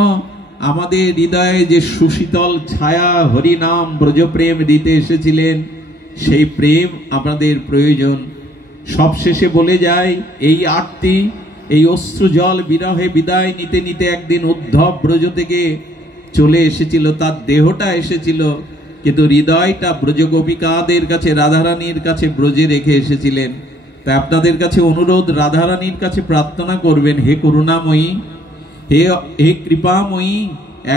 আমাদের হৃদয়ে যে সুশীতল ছায়া হরি নাম ব্রজপ্রেম দিতে এসেছিলেন, সেই প্রেম আপনাদের প্রয়োজন। সবশেষে বলে যায়, এই আরতি, এই অশ্রু জল বিরহে বিদায় নিতে নিতে একদিন উদ্ধব ব্রজ থেকে চলে এসেছিল, তার দেহটা এসেছিল, কিন্তু হৃদয়টা ব্রজগোপিকাদের কাছে, রাধারানীর কাছে ব্রজে রেখে এসেছিলেন। তাই আপনাদের কাছে অনুরোধ, রাধারানীর কাছে প্রার্থনা করবেন, হে করুণাময়ী, হে কৃপাময়ী,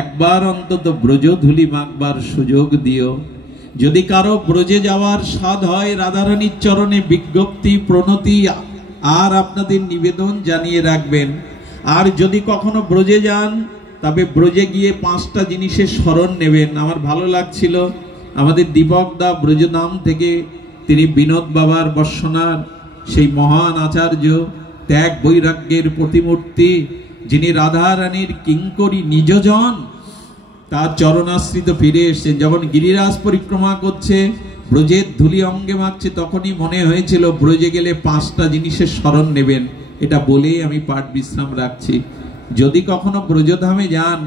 একবার অন্তত ব্রজধূলি মাখবার সুযোগ দিও। যদি কারো ব্রজে যাওয়ার স্বাদ হয়, রাধারানীর চরণে বিজ্ঞপ্তি, প্রণতি আর আপনাদের নিবেদন জানিয়ে রাখবেন। আর যদি কখনো ব্রজে যান, তবে ব্রজে গিয়ে 5টা জিনিসের স্মরণ নেবেন। আমার ভালো লাগছিল, আমাদের দীপক দা ব্রজধাম থেকে, তিনি বিনোদ বাবার বর্ষনার সেই মহান আচার্য, ত্যাগ বৈরাগ্যের প্রতিমূর্তি, যিনি রাধারানীর কিঙ্করী নিজজন, তার চরণাশ্রিত ফিরে এসেছেন। যখন গিরিরাজ পরিক্রমা করছে, ব্রজের ধুলি অঙ্গে মাখছে, তখনই মনে হয়েছিল ব্রজে গেলে 5টা জিনিসের স্মরণ নেবেন। এটা বলেই আমি পাঠ বিশ্রাম রাখছি। যদি কখনো ব্রজধামে যান,